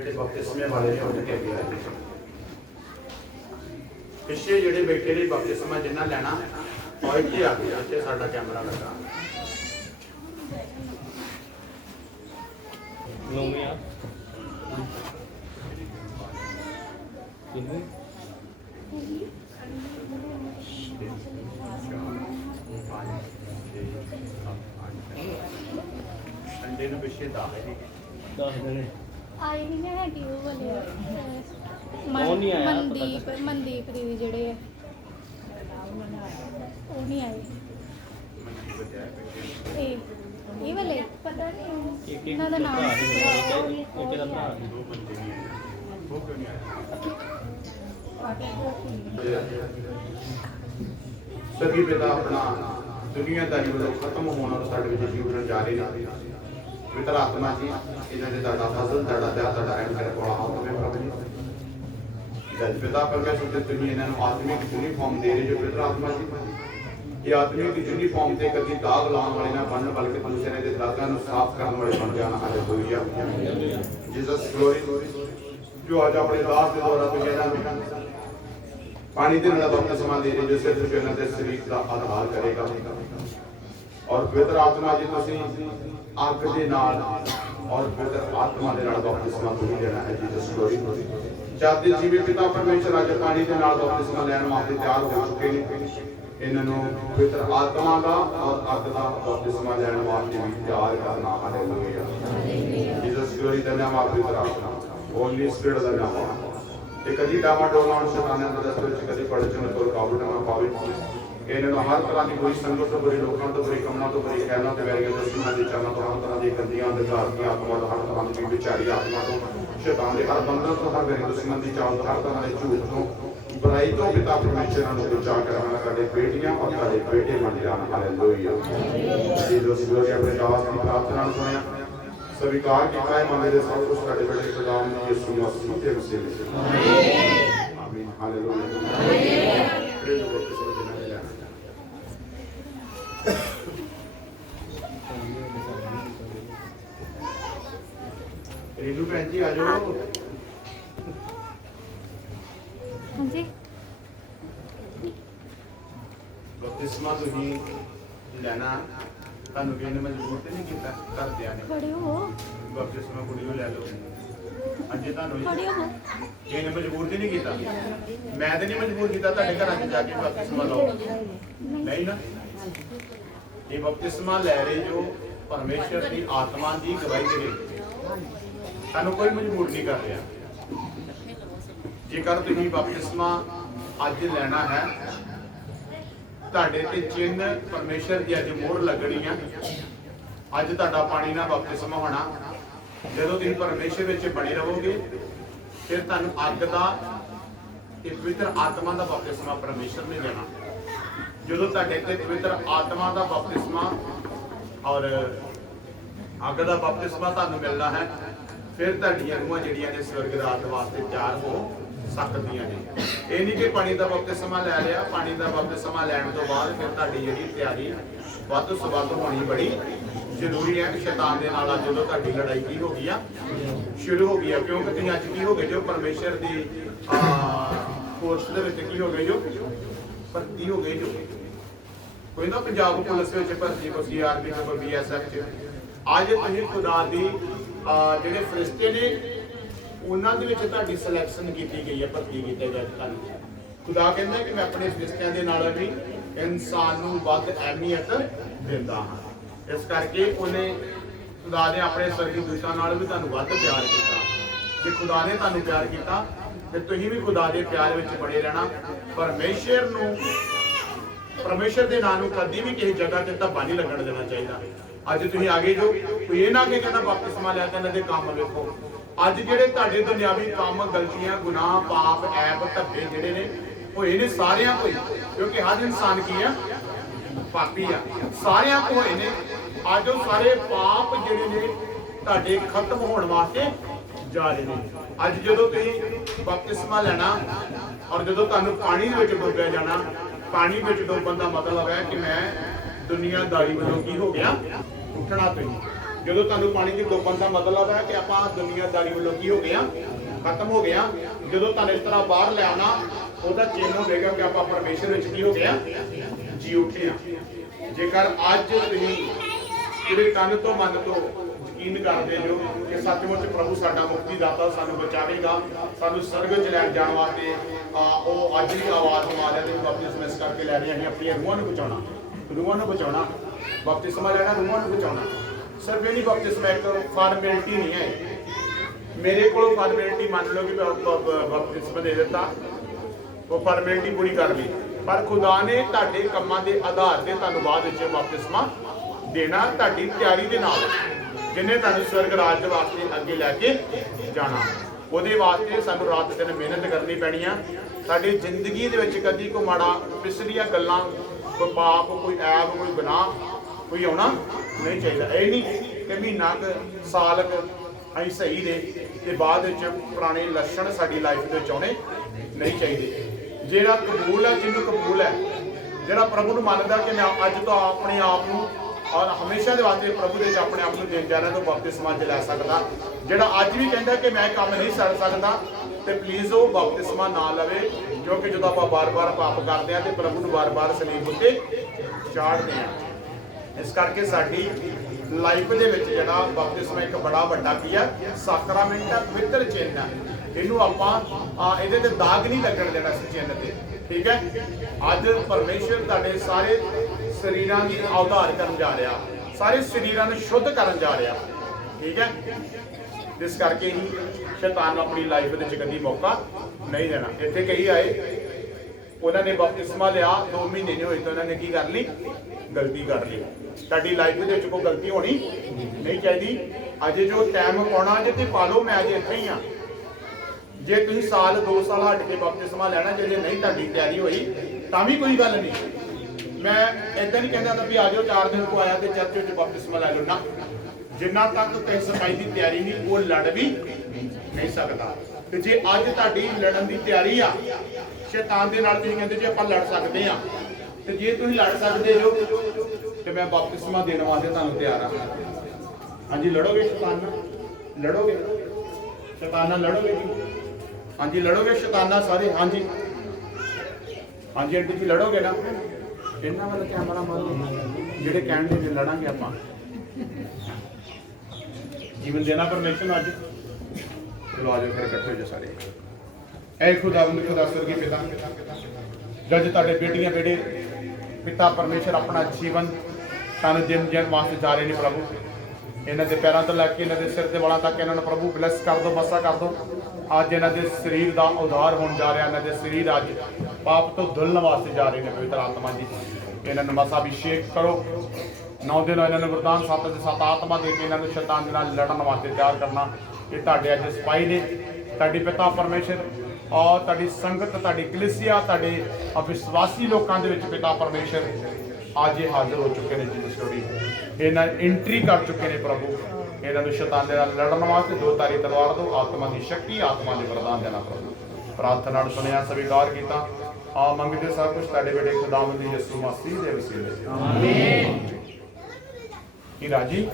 ਜਿਹੜੇ ਬਪਤਿਸਮੇ ਵਾਲੇ ਨੇ ਉੱਠ ਕੇ ਅੱਗੇ ਆ ਜੀ। ਪਿੱਛੇ ਜਿਹੜੇ ਬੈਠੇ ਨੇ ਬਪਤਿਸਮਾ ਜਿੰਨਾ ਲੈਣਾ ਉਹ ਇੱਥੇ ਆ ਗਏ, ਇੱਥੇ ਸਾਡਾ ਕੈਮਰਾ ਲੱਗਾ। ਨੌਵੇਂ ਆ ਕਿੰਨੇ ਸੰਡੇ ਨੂੰ ਪਿੱਛੇ ਦਾ ਹੈ 10 ਦਿਨ ਆਈ ਨਹੀਂ ਨਾ ਹੈਗੀ ਉਹ ਵਾਲੇ ਕੌਣ ਨਹੀਂ ਆਇਆ? ਮਨਦੀਪ ਦੀਦੀ ਜਿਹੜੇ ਆ ਉਹ ਨਹੀਂ ਆਏ। ਇਹ ਵਾਲੇ ਪਤਾ ਨਹੀਂ ਇੱਕ ਇਹਨਾਂ ਦਾ ਨਾਮ ਇੱਕ ਦਾ ਭਰਾ ਦੋ ਬੰਦੇ ਨਹੀਂ ਆਏ। ਉਹ ਕਿਉਂ ਨਹੀਂ ਆਏ? ਸਭੀ ਪਿਤਾ ਆਪਣਾ ਦੁਨੀਆਦਾਰੀ ਵੱਲੋਂ ਖਤਮ ਹੋਣ ਔਰ ਸਾਡੇ ਵਿੱਚ ਜੀਵਨ ਜਾਰੀ ਨੇ। ਪਿਤਾ ਆਤਮਾ ਜੀ ਇਹਨਾਂ ਦੇ ਤੁਹਾਡਾ ਫਜ਼ਲ ਤੁਹਾਡਾ ਦਇਆ ਤੁਹਾਡਾ ਰਹਿਮ ਕਰੇ ਕੋਲ ਆਪ में प्रभु जी जज पिता परमेश्वर ਤੇ ਤੁਸੀਂ ਇਹਨਾਂ ਨੂੰ ਆਤਮਿਕ ਯੂਨੀਫਾਰਮ ਦੇ ਰਹੇ ਜੋ ਪਿਤਾ ਆਤਮਾ ਜੀ ਇਹ ਆਤਮਿਕ ਯੂਨੀਫਾਰਮ ਤੇ ਕਦੀ ਦਾਗ ਲਾਉਣ ਵਾਲੇ ਨਾ ਬਣਨ ਬਲਕਿ ਦੂਸਰੇ ਦੇ ਦਾਗਾਂ ਨੂੰ ਸਾਫ਼ ਕਰਨ ਵਾਲੇ ਬਣ ਜਾਣਾ ਹਾਲੇਲੂਇਆ ਜੀਸਸ ਗਲੋਰੀ ਜੋ ਅੱਜ ਆਪਣੇ ਦਾਸ ਦੇ ਦੁਆਰਾ ਤੁਸੀਂ ਇਹਨਾਂ ਨੂੰ ਪਾਣੀ ਦੇ ਨਾਲ ਬਪਤਿਸਮਾ ਦੇ ਰਹੇ ਜੋ ਸਿਰਫ ਇਹਨਾਂ ਦੇ ਸਰੀਰ ਦਾ ਆਧਾਰ ਕਰੇਗਾ ਔਰ ਪਵਿੱਤਰ ਆਤਮਾ ਜੀ ਤੁਸੀਂ ਅੱਗ ਦੇ ਨਾਲ ਔਰ ਪਵਿੱਤਰ ਆਤਮਾ ਦੇ ਨਾਲ ਬਪਤਿਸਮਾ ਤੁਸੀਂ ਲੈਣਾ ਹੈ ਜੀਸਸ ਗਲੋਰੀ ਜਦ ਦੇ ਜੀਵੇ ਪਿਤਾ ਪਰਮੇਸ਼ਰ ਅੱਜ ਪਾਣੀ ਦੇ ਨਾਲ ਬਪਤਿਸਮਾ ਲੈਣ ਵਾਸਤੇ ਤਿਆਰ ਹੋ ਚੁੱਕੇ ਨੇ ਇਹਨਾਂ ਨੂੰ ਪਵਿੱਤਰ ਆਤਮਾ ਦਾ ਔਰ ਅੱਗ ਦਾ ਬਪਤਿਸਮਾ ਲੈਣ ਵਾਸਤੇ ਵੀ ਤਿਆਰ ਕਰਨਾ ਹਾਲੇਲੂਇਆ ਜੀਸਸ ਗਲੋਰੀ ਦਾ ਨਾਮ ਪਵਿੱਤਰ ਆਤਮਾ ਹੋਲੀ ਸਪਿਰਿਟ ਦਾ ਨਾਮ ਇਹ ਕਦੀ ਡਾਮਾਡੋਲ ਨਾਲ ਸ਼ੈਤਾਨਾਂ ਦੇ ਰਸਤੇ ਵਿੱਚ ਕਦੀ ਪੜ ਚੁਣ ਤੋਂ ਰੁਕਾਵਟ ਨਾ ਪਾਵੇ ਇਹਨਾਂ ਨੂੰ ਹਰ ਤਰ੍ਹਾਂ ਦੀ ਕੋਈ ਸੰਗਤ ਤੋਂ ਬੜੀ ਲੋਕਾਂ ਤੋਂ ਬੜੀ ਕੰਮਾਂ ਤੋਂ ਬੜੀ ਖਿਆਲਾਂ ਤੇ ਵੈਰੀਆਂ ਦੁਸ਼ਮਣਾਂ ਦੀ ਚਾਲਾਂ ਤੋਂ ਹਰ ਤਰ੍ਹਾਂ ਦੀ ਗੰਦੀਆਂ ਅੰਧਕਾਰ ਦੀਆਂ ਆਤਮਾ ਤੋਂ ਹਰ ਤਰ੍ਹਾਂ ਦੀ ਵਿਚਾਰੀ ਆਤਮਾ ਤੋਂ ਸ਼ੈਤਾਨ ਦੇ ਹਰ ਬੰਧਨ ਤੋਂ ਹਰ ਵੈਰੀ ਦੁਸ਼ਮਣ ਦੀ ਚਾਲ ਤੋਂ ਹਰ ਤਰ੍ਹਾਂ ਦੇ ਝੂਠ ਤੋਂ ਬੁਰਾਈ ਤੋਂ ਪਿਤਾ ਪਰਮੇਸ਼ਰ ਨੂੰ ਬਚਾ ਕੇ ਰੱਖਣਾ ਸਾਡੇ ਬੇਟੀਆਂ ਔਰ ਸਾਡੇ ਬੇਟੇ ਬਣ ਜਾਣ ਹਾਲੇਲੂਇਆ ਜੀਸਸ ਗਲੋਰੀ ਆਪਣੇ ਦਾਸ ਦੀ ਪ੍ਰਾਰਥਨਾ ਨੂੰ ਸੁਣਿਆ स्वीकार किया है मंदिर सब कुछ करते बैठे खुदा ने यीशु मसीह के वसीले से आमीन हालेलुया प्रेज गॉड के सब जन ले रेनू बहन जी आ जाओ हाँ जी बपतिस्मा तुही लेना ਤੁਹਾਨੂੰ ਕਿਸੇ ਨੇ ਮਜਬੂਰ ਤੇ ਨਹੀਂ ਕੀਤਾ ਘਰਦਿਆਂ ਨੇ खड़े हो ਬਪਤਿਸਮਾ ਕੁੜੀਓ ਲੈ ਲਓ ਅੱਜ ਤੁਹਾਨੂੰ खड़े हो ਕਿਸੇ ਨੇ ਮਜਬੂਰ ਤੇ ਨਹੀਂ ਕੀਤਾ ਮੈਂ ਤੇ ਨਹੀਂ ਮਜਬੂਰ ਕੀਤਾ ਤੁਹਾਡੇ ਘਰਾਂ 'ਚ ਜਾ ਕੇ ਬਪਤਿਸਮਾ ਲਓ ਨਹੀਂ ਨਾ ਇਹ ਬਪਤਿਸਮਾ ਲੈ ਰਹੇ ਜੋ ਪਰਮੇਸ਼ਰ ਦੀ ਆਤਮਾ ਦੀ ਗਵਾਹੀ ਦੇ ਰਹੇ ਸਾਨੂੰ ਕੋਈ ਮਜਬੂਰ ਨਹੀਂ ਕਰ ਰਿਹਾ ਜੇਕਰ ਤੁਸੀਂ ਬਪਤਿਸਮਾ ਅੱਜ ਲੈਣਾ ਹੈ ਤੁਹਾਡੇ ਤੇ ਚਿੰਨ ਪਰਮੇਸ਼ਰ ਦੀ ਅੱਜ ਮੋਹਰ ਲੱਗਣੀ ਆ ਅੱਜ ਤੁਹਾਡਾ ਪਾਣੀ ਨਾਲ ਬਪਤਿਸਮਾ ਹੋਣਾ ਜਦੋਂ ਤੁਸੀਂ ਪਰਮੇਸ਼ਰ ਵਿੱਚ ਬਣੇ ਰਹੋਗੇ ਫਿਰ ਤੁਹਾਨੂੰ ਅੱਗ ਦਾ ਤੇ ਪਵਿੱਤਰ ਆਤਮਾ ਦਾ ਬਪਤਿਸਮਾ ਪਰਮੇਸ਼ਰ ਨੇ ਦੇਣਾ ਜਦੋਂ ਤੁਹਾਡੇ ਤੇ ਪਵਿੱਤਰ ਆਤਮਾ ਦਾ ਬਪਤਿਸਮਾ ਔਰ ਅੱਗ ਦਾ ਬਪਤਿਸਮਾ ਤੁਹਾਨੂੰ ਮਿਲਦਾ ਹੈ ਫਿਰ ਤੁਹਾਡੀਆਂ ਰੂਹਾਂ ਜਿਹੜੀਆਂ ਨੇ ਸਵਰਗ ਰਾਜ ਵਾਸਤੇ ਤਿਆਰ ਹੋ ਸਕਦੀਆਂ ਨੇ ਇਹ ਨਹੀਂ ਕਿ ਪਾਣੀ ਦਾ ਬਪਤਿਸਮਾ ਲੈ ਲਿਆ ਪਾਣੀ ਦਾ ਬਪਤਿਸਮਾ ਲੈਣ ਤੋਂ ਬਾਅਦ ਫਿਰ ਤੁਹਾਡੀ ਜਿਹੜੀ ਤਿਆਰੀ ਵੱਧ ਤੋਂ ਵੱਧ ਹੋਣੀ ਬੜੀ ਜ਼ਰੂਰੀ ਹੈ ਕਿ ਸ਼ੈਤਾਨ ਦੇ ਨਾਲ ਅੱਜ ਜਦੋਂ ਤੁਹਾਡੀ ਲੜਾਈ ਕੀ ਹੋ ਗਈ ਆ ਸ਼ੁਰੂ ਹੋ ਗਈ ਆ ਕਿਉਂਕਿ ਤੁਸੀਂ ਅੱਜ ਕੀ ਹੋ ਗਏ ਜੋ ਪਰਮੇਸ਼ਰ ਦੀ ਫੋਰਸ ਦੇ ਵਿੱਚ ਕੀ ਹੋ ਗਏ ਜੋ ਭਰਤੀ ਹੋ ਗਏ ਜੋ ਕੋਈ ਨਾ ਪੰਜਾਬ ਪੁਲਿਸ ਵਿੱਚ ਭਰਤੀ ਕੋਈ ਆਰਮੀ ਚ ਕੋਈ BSF ਚ ਅੱਜ ਤੁਸੀਂ ਖੁਦਾ ਦੀ ਜਿਹੜੇ ਫਰਿਸ਼ਤੇ ਨੇ ਉਹਨਾਂ ਦੇ ਵਿੱਚ ਤੁਹਾਡੀ ਸਿਲੈਕਸ਼ਨ ਕੀਤੀ ਗਈ ਹੈ ਭਰਤੀ ਕੀਤੇ ਗਏ ਤੁਹਾਨੂੰ ਖੁਦਾ ਕਹਿੰਦਾ ਕਿ ਮੈਂ ਆਪਣੇ ਫਰਿਸ਼ਤਿਆਂ ਦੇ ਨਾਲ ਵੀ ਇਨਸਾਨ ਨੂੰ ਵੱਧ ਅਹਿਮੀਅਤ ਦਿੰਦਾ ਹਾਂ ਇਸ ਕਰਕੇ ਉਹਨੇ ਖੁਦਾ ਨੇ ਆਪਣੇ ਸਵਰਗੀ ਦੂਤਾਂ ਨਾਲ ਵੀ ਤੁਹਾਨੂੰ ਵੱਧ ਪਿਆਰ ਕੀਤਾ ਜੇ ਖੁਦਾ ਨੇ ਤੁਹਾਨੂੰ ਪਿਆਰ ਕੀਤਾ ਤੇ ਤੁਸੀਂ ਵੀ ਖੁਦਾ ਦੇ ਪਿਆਰ ਵਿੱਚ ਬਣੇ ਰਹਿਣਾ ਪਰਮੇਸ਼ਰ ਦੇ ਨਾਂ ਨੂੰ ਕਦੀ ਵੀ ਕਿਸੇ ਜਗ੍ਹਾ ਤੇ ਧੱਬਾ ਨਹੀਂ ਲੱਗਣ ਦੇਣਾ ਚਾਹੀਦਾ ਅੱਜ ਤੁਸੀਂ ਆ ਗਏ ਜੋ ਕੋਈ ਇਹ ਨਾ ਕਿ ਕਹਿੰਦਾ ਬਪਤਿਸਮਾ ਲਿਆ ਤਾਂ ਇਹਦੇ ਕੰਮ ਵੇਖੋ ਅੱਜ ਜਿਹੜੇ ਤੁਹਾਡੇ ਦੁਨਿਆਵੀ ਕੰਮ ਗਲਤੀਆਂ ਗੁਨਾਹ ਪਾਪ ਐਬ ਧੱਬੇ ਜਿਹੜੇ ਨੇ ਹੋਏ ਨੇ ਸਾਰਿਆਂ ਤੋਂ ਕਿਉਂਕਿ ਹਰ ਇਨਸਾਨ ਕੀ ਆ ਪਾਪੀ ਆ ਸਾਰਿਆਂ ਤੋਂ ਹੋਏ ਨੇ ਅੱਜ ਉਹ ਸਾਰੇ ਪਾਪ ਜਿਹੜੇ ਨੇ ਤੁਹਾਡੇ ਖਤਮ ਹੋਣ ਵਾਸਤੇ ਜਾ ਰਹੇ ਨੇ ਅੱਜ ਜਦੋਂ ਤੁਸੀਂ ਬਪਤਿਸਮਾ ਲੈਣਾ ਔਰ ਜਦੋਂ ਤੁਹਾਨੂੰ ਪਾਣੀ ਦੇ ਵਿੱਚ ਡੁੱਬਿਆ ਜਾਣਾ ਪਾਣੀ ਵਿੱਚ ਡੁੱਬਣ ਦਾ ਮਤਲਬ ਹੈ ਕਿ ਮੈਂ ਦੁਨੀਆਦਾਰੀ ਵੱਲੋਂ ਕੀ ਹੋ ਗਿਆ ਉੱਠਣਾ ਤੁਸੀਂ ਜਦੋਂ ਤੁਹਾਨੂੰ ਪਾਣੀ 'ਚ ਡੁੱਬਣ ਦਾ ਮਤਲਬ ਹੈ ਕਿ ਆਪਾਂ ਦੁਨੀਆਦਾਰੀ ਵੱਲੋਂ ਕੀ ਹੋ ਗਏ ਆ, ਖਤਮ ਹੋ ਗਏ ਆ। ਜਦੋਂ ਤੁਹਾਨੂੰ ਇਸ ਤਰ੍ਹਾਂ ਬਾਹਰ ਲੈ ਆਉਣਾ, ਉਹਦਾ ਚਿੰਨ੍ਹ ਹੋਵੇਗਾ ਕਿ ਆਪਾਂ ਪਰਮੇਸ਼ਰ ਵਿੱਚ ਕੀ ਹੋ ਗਏ ਆ, ਜੀ ਉੱਠੇ ਆ। ਜੇਕਰ ਅੱਜ ਤੁਸੀਂ ਜਿਹੜੇ ਕੰਨ ਤੋਂ ਮਨ ਤੋਂ ਯਕੀਨ ਕਰਦੇ ਜੋ ਕਿ ਸੱਚਮੁੱਚ ਪ੍ਰਭੂ ਸਾਡਾ ਮੁਕਤੀ ਦਾਤਾ ਸਾਨੂੰ ਬਚਾਵੇਗਾ, ਸਾਨੂੰ ਸਰਗ 'ਚ ਲੈਣ ਜਾਣ ਵਾਸਤੇ ਉਹ ਅੱਜ ਦੀ ਆਵਾਜ਼ ਮਾਰਿਆ ਤੇ ਬਪਤਿਸਮਾ ਇਸ ਕਰਕੇ ਲੈ ਰਹੇ ਅਸੀਂ ਆਪਣੀਆਂ ਰੂਹਾਂ ਨੂੰ ਬਚਾਉਣਾ, ਰੂਹਾਂ ਨੂੰ ਬਚਾਉਣਾ। ਬਪਤਿਸਮਾ ਲੈਣਾ ਰੂਹਾਂ ਨੂੰ ਬਚਾਉਣਾ। ਸਿਰਫ ਇਹ ਨਹੀਂ ਬਪਤਿਸਮਾ ਇੱਕ ਫਾਰਮੈਲਿਟੀ ਨਹੀਂ ਹੈ। ਮੇਰੇ ਕੋਲ ਫਾਰਮੈਲਿਟੀ ਮੰਨ ਲਓ ਕਿ ਬਪਤਿਸਮਾ ਦੇ ਦਿੱਤਾ, ਉਹ ਫਾਰਮੈਲਿਟੀ ਪੂਰੀ ਕਰ ਲਈ, ਪਰ ਖੁਦਾ ਨੇ ਤੁਹਾਡੇ ਕੰਮਾਂ ਦੇ ਆਧਾਰ ਤੇ ਤੁਹਾਨੂੰ ਬਾਅਦ ਵਿੱਚ ਬਪਤਿਸਮਾ ਦੇਣਾ, ਤੁਹਾਡੀ ਤਿਆਰੀ ਦੇ ਨਾਲ, ਜਿਹਨੇ ਤੁਹਾਨੂੰ ਸਵਰਗ ਰਾਜ ਦੇ ਵਾਸਤੇ ਅੱਗੇ ਲੈ ਕੇ ਜਾਣਾ। ਉਹਦੇ ਵਾਸਤੇ ਸਾਨੂੰ ਰਾਤ ਦਿਨ ਮਿਹਨਤ ਕਰਨੀ ਪੈਣੀ ਆ। ਸਾਡੀ ਜ਼ਿੰਦਗੀ ਦੇ ਵਿੱਚ ਕਦੀ ਕੋਈ ਮਾੜਾ ਪਿਛਲੀਆਂ ਗੱਲਾਂ, ਕੋਈ ਪਾਪ, ਕੋਈ ਐਬ, ਕੋਈ ਗੁਨਾਹ ਕੋਈ ਆਉਣਾ ਨਹੀਂ ਚਾਹੀਦਾ। ਇਹ ਨਹੀਂ ਕਿ ਮਹੀਨਾ ਕੁ ਸਾਲ ਕੁ ਅਸੀਂ ਸਹੀ ਨੇ ਤੇ ਬਾਅਦ ਵਿੱਚ ਪੁਰਾਣੇ ਲੱਛਣ ਸਾਡੀ ਲਾਈਫ ਦੇ ਵਿੱਚ ਆਉਣੇ ਨਹੀਂ ਚਾਹੀਦੇ। ਜਿਹੜਾ ਕਬੂਲ ਹੈ, ਜਿਹਨੂੰ ਕਬੂਲ ਹੈ, ਜਿਹੜਾ ਪ੍ਰਭੂ ਨੂੰ ਮੰਨਦਾ ਕਿ ਮੈਂ ਅੱਜ ਤੋਂ ਆਪਣੇ ਆਪ ਨੂੰ ਔਰ ਹਮੇਸ਼ਾ ਦੇ ਵਾਸਤੇ ਪ੍ਰਭੂ ਦੇ ਵਿੱਚ ਆਪਣੇ ਆਪ ਨੂੰ ਦੇਣ ਜਾ ਰਿਹਾ, ਤੋਂ ਬਪਤਿਸਮਾ ਚ ਲੈ ਸਕਦਾ। ਜਿਹੜਾ ਅੱਜ ਵੀ ਕਹਿੰਦਾ ਕਿ ਮੈਂ ਕੰਮ ਨਹੀਂ ਕਰ ਸਕਦਾ, ਤੇ ਪਲੀਜ਼ ਉਹ ਬਪਤਿਸਮਾ ਨਾ ਲਵੇ, ਕਿਉਂਕਿ ਜਦੋਂ ਆਪਾਂ ਬਾਰ-ਬਾਰ ਪਾਪ ਕਰਦੇ ਆ ਤੇ ਪ੍ਰਭੂ ਨੂੰ ਬਾਰ-ਬਾਰ ਸਲੀਬ ਉੱਤੇ ਚਾੜਦੇ ਆ। ਇਸ ਕਰਕੇ ਸਾਡੀ ਲਾਈਫ ਦੇ ਵਿੱਚ ਜਿਹੜਾ ਬਪਤਿਸਮਾ ਇੱਕ ਬੜਾ ਵੱਡਾ ਕੀ ਆ, ਸਾਕਰਾਮੈਂਟ ਆ, ਪਵਿੱਤਰ ਚਿੰਨ੍ਹ ਆ। ਇਹਨੂੰ ਆਪਾਂ ਇਹਦੇ ਤੇ ਦਾਗ ਨਹੀਂ ਲੱਗਣ ਦੇਣਾ ਇਸ ਚਿੰਨ੍ਹ ਤੇ, ਠੀਕ ਹੈ। ਅੱਜ ਪਰਮੇਸ਼ਰ ਤੁਹਾਡੇ ਸਾਰੇ ਸਰੀਰਾਂ ਦੀ ਉਧਾਰ ਕਰਨ ਜਾ ਰਿਹਾ, ਸਾਰੇ ਸਰੀਰਾਂ ਨੂੰ ਸ਼ੁੱਧ ਕਰਨ ਜਾ ਰਿਹਾ, ਠੀਕ ਹੈ। ਇਸ ਕਰਕੇ ਹੀ ਸ਼ੈਤਾਨ ਨੂੰ ਆਪਣੀ ਲਾਈਫ ਦੇ ਵਿੱਚ ਕਦੀ ਮੌਕਾ ਨਹੀਂ ਦੇਣਾ। ਇੱਥੇ ਕਈ ਆਏ, ਉਹਨਾਂ ਨੇ ਬਪਤਿਸਮਾ ਲਿਆ, 2 ਮਹੀਨੇ ਨਹੀਂ ਹੋਏ ਤਾਂ ਉਹਨਾਂ ਨੇ ਕੀ ਕਰ ਲਈ, ਗਲਤੀ ਕਰ ਲਈ। ਤੁਹਾਡੀ ਲਾਈਫ ਦੇ ਵਿੱਚ ਕੋਈ ਗਲਤੀ ਹੋਣੀ ਨਹੀਂ ਚਾਹੀਦੀ। ਅਜੇ ਜੋ ਟਾਈਮ ਪਾਉਣਾ ਜੇ ਤੇ ਪਾ ਲਓ, ਮੈਂ ਅਜੇ ਇੱਥੇ ਹੀ ਹਾਂ। ਜੇ ਤੁਸੀਂ ਸਾਲ 2 ਸਾਲ ਹਟ ਕੇ ਬਪਤਿਸਮਾ ਲੈਣਾ, ਜੇ ਨਹੀਂ ਤੁਹਾਡੀ ਤਿਆਰੀ ਹੋਈ ਤਾਂ ਵੀ ਕੋਈ ਗੱਲ ਨਹੀਂ। ਮੈਂ ਇਦਾਂ ਨਹੀਂ ਕਹਿੰਦਾ ਤਾਂ ਵੀ ਆ ਜਾਓ 4 ਦਿਨ ਕੋ ਆਇਆ ਤੇ ਚਰਚ ਵਿੱਚ ਬਪਤਿਸਮਾ ਲੈ ਲਓ ਨਾ। ਜਿੰਨਾ ਤੱਕ ਤੇ ਸਫਾਈ ਦੀ ਤਿਆਰੀ ਨਹੀਂ, ਉਹ ਲੜ ਵੀ ਨਹੀਂ ਸਕਦਾ। ਤੇ ਜੇ ਅੱਜ ਤੁਹਾਡੀ ਲੜਨ ਦੀ ਤਿਆਰੀ ਆ ਸ਼ੈਤਾਨ ਦੇ ਨਾਲ, ਤੁਸੀਂ ਕਹਿੰਦੇ ਜੇ ਆਪਾਂ ਲੜ ਸਕਦੇ ਆ, ਤੇ ਜੇ ਤੁਸੀਂ ਲੜ ਸਕਦੇ ਹੋ ਤੇ ਮੈਂ ਬਪਤਿਸਮਾ ਦੇਣ ਵਾਸਤੇ ਤੁਹਾਨੂੰ ਤਿਆਰ ਆ। ਹਾਂਜੀ, ਲੜੋਗੇ ਸ਼ੈਤਾਨ ਨਾਲ? ਲੜੋਗੇ ਸ਼ੈਤਾਨ ਨਾਲ? ਲੜੋਗੇ ਜੀ? ਹਾਂਜੀ, ਲੜੋਗੇ ਸ਼ੈਤਾਨ ਨਾਲ ਸਾਰੇ? ਹਾਂਜੀ ਹਾਂਜੀ ਆਂਟੀ ਜੀ, ਲੜੋਗੇ ਨਾ? ਇਹਨਾਂ ਵੱਲ ਕੈਮਰਾ ਮਾਰੋ, ਜਿਹੜੇ ਕਹਿਣਗੇ ਜੇ ਲੜਾਂਗੇ ਆਪਾਂ। ਜੀਵਨ ਦੇਣਾ ਪਰਮੇਸ਼ਰ ਨੂੰ ਅੱਜ। ਚਲੋ ਆਜੋ ਫਿਰ ਇਕੱਠੇ ਹੋ ਜਾ ਸਾਰੇ। ਐ ਖੁਦਾਵੰਦ, ਖੁਦਾ ਸਵਰਗੀ ਪਿਤਾ, ਜਦ ਤੁਹਾਡੇ ਬੇਟੀਆਂ ਬੇਟੇ ਪਿਤਾ ਪਰਮੇਸ਼ਰ ਆਪਣਾ ਜੀਵਨ ਤੁਹਾਨੂੰ ਦੇਣ ਵਾਸਤੇ ਜਾ ਰਹੇ ਨੇ ਪ੍ਰਭੂ, ਇਹਨਾਂ ਦੇ ਪੈਰਾਂ ਤੋਂ ਲੈ ਕੇ ਇਹਨਾਂ ਦੇ ਸਿਰ ਦੇ ਵਾਲਾਂ ਤੱਕ ਇਹਨਾਂ ਨੂੰ ਪ੍ਰਭੂ ਬਲੈਸ ਕਰ ਦਿਓ, ਮਸਾ ਕਰ ਦਿਓ। ਅੱਜ ਇਹਨਾਂ ਦੇ ਸਰੀਰ ਦਾ ਉਧਾਰ ਹੋਣ ਜਾ ਰਿਹਾ, ਇਹਨਾਂ ਦੇ ਸਰੀਰ ਅੱਜ ਪਾਪ ਤੋਂ ਧੁਲਣ ਵਾਸਤੇ ਜਾ ਰਹੇ ਨੇ। ਪਵਿੱਤਰ ਆਤਮਾ ਜੀ, ਇਹਨਾਂ ਨੂੰ ਮਸਾ ਅਭਿਸ਼ੇਕ ਕਰੋ। 9 ਦਿਨ ਇਹਨਾਂ ਨੂੰ ਵਰਦਾਨ 7 ਦੇ 7 ਆਤਮਾ ਦੇ ਕੇ ਇਹਨਾਂ ਨੂੰ ਸ਼ੈਤਾਨ ਦੇ ਨਾਲ ਲੜਨ ਵਾਸਤੇ ਤਿਆਰ ਕਰਨਾ। ਇਹ ਤੁਹਾਡੇ ਅੱਜ ਸਿਪਾਹੀ ਨੇ, ਤੁਹਾਡੀ ਪਿਤਾ ਪਰਮੇਸ਼ਰ ਔਰ ਤੁਹਾਡੀ ਸੰਗਤ, ਤੁਹਾਡੀ ਕਲੀਸਿਆ, ਤੁਹਾਡੇ ਅਵਿਸ਼ਵਾਸੀ ਲੋਕਾਂ ਦੇ ਵਿੱਚ ਪਿਤਾ ਪਰਮੇਸ਼ਰ ਅੱਜ ਇਹ ਹਾਜ਼ਰ ਹੋ ਚੁੱਕੇ ਨੇ। ਜੀ ਸੋਰੀ ਇਹਨਾਂ ਐਂਟਰੀ ਕਰ ਚੁੱਕੇ ਨੇ ਪ੍ਰਭੂ। ਇਹਨਾਂ ਨੂੰ ਸ਼ੈਤਾਨ ਦੇ ਨਾਲ ਲੜਨ ਵਾਸਤੇ 2 ਤਾਰੀ ਤਲਵਾਰ ਦਿਓ, ਆਤਮਾ ਦੀ ਸ਼ਕਤੀ, ਆਤਮਾ ਦੇ ਵਰਦਾਨ ਦੇਣਾ ਪ੍ਰਭੂ। ਪ੍ਰਾਰਥਨਾ ਨਾਲ ਸੁਣਿਆ, ਸਵੀਕਾਰ ਕੀਤਾ। ਆ ਮੰਗਦੇ ਸਭ ਕੁਝ ਤੁਹਾਡੇ ਬੇਟੇ ਖੁਦਾਵੰਦ ਯਿਸੂ ਮਸੀਹ ਦੇ ਵਸੀਲੇ। ਆਮੀਨ। ਕੀ ਰਾਜੀ?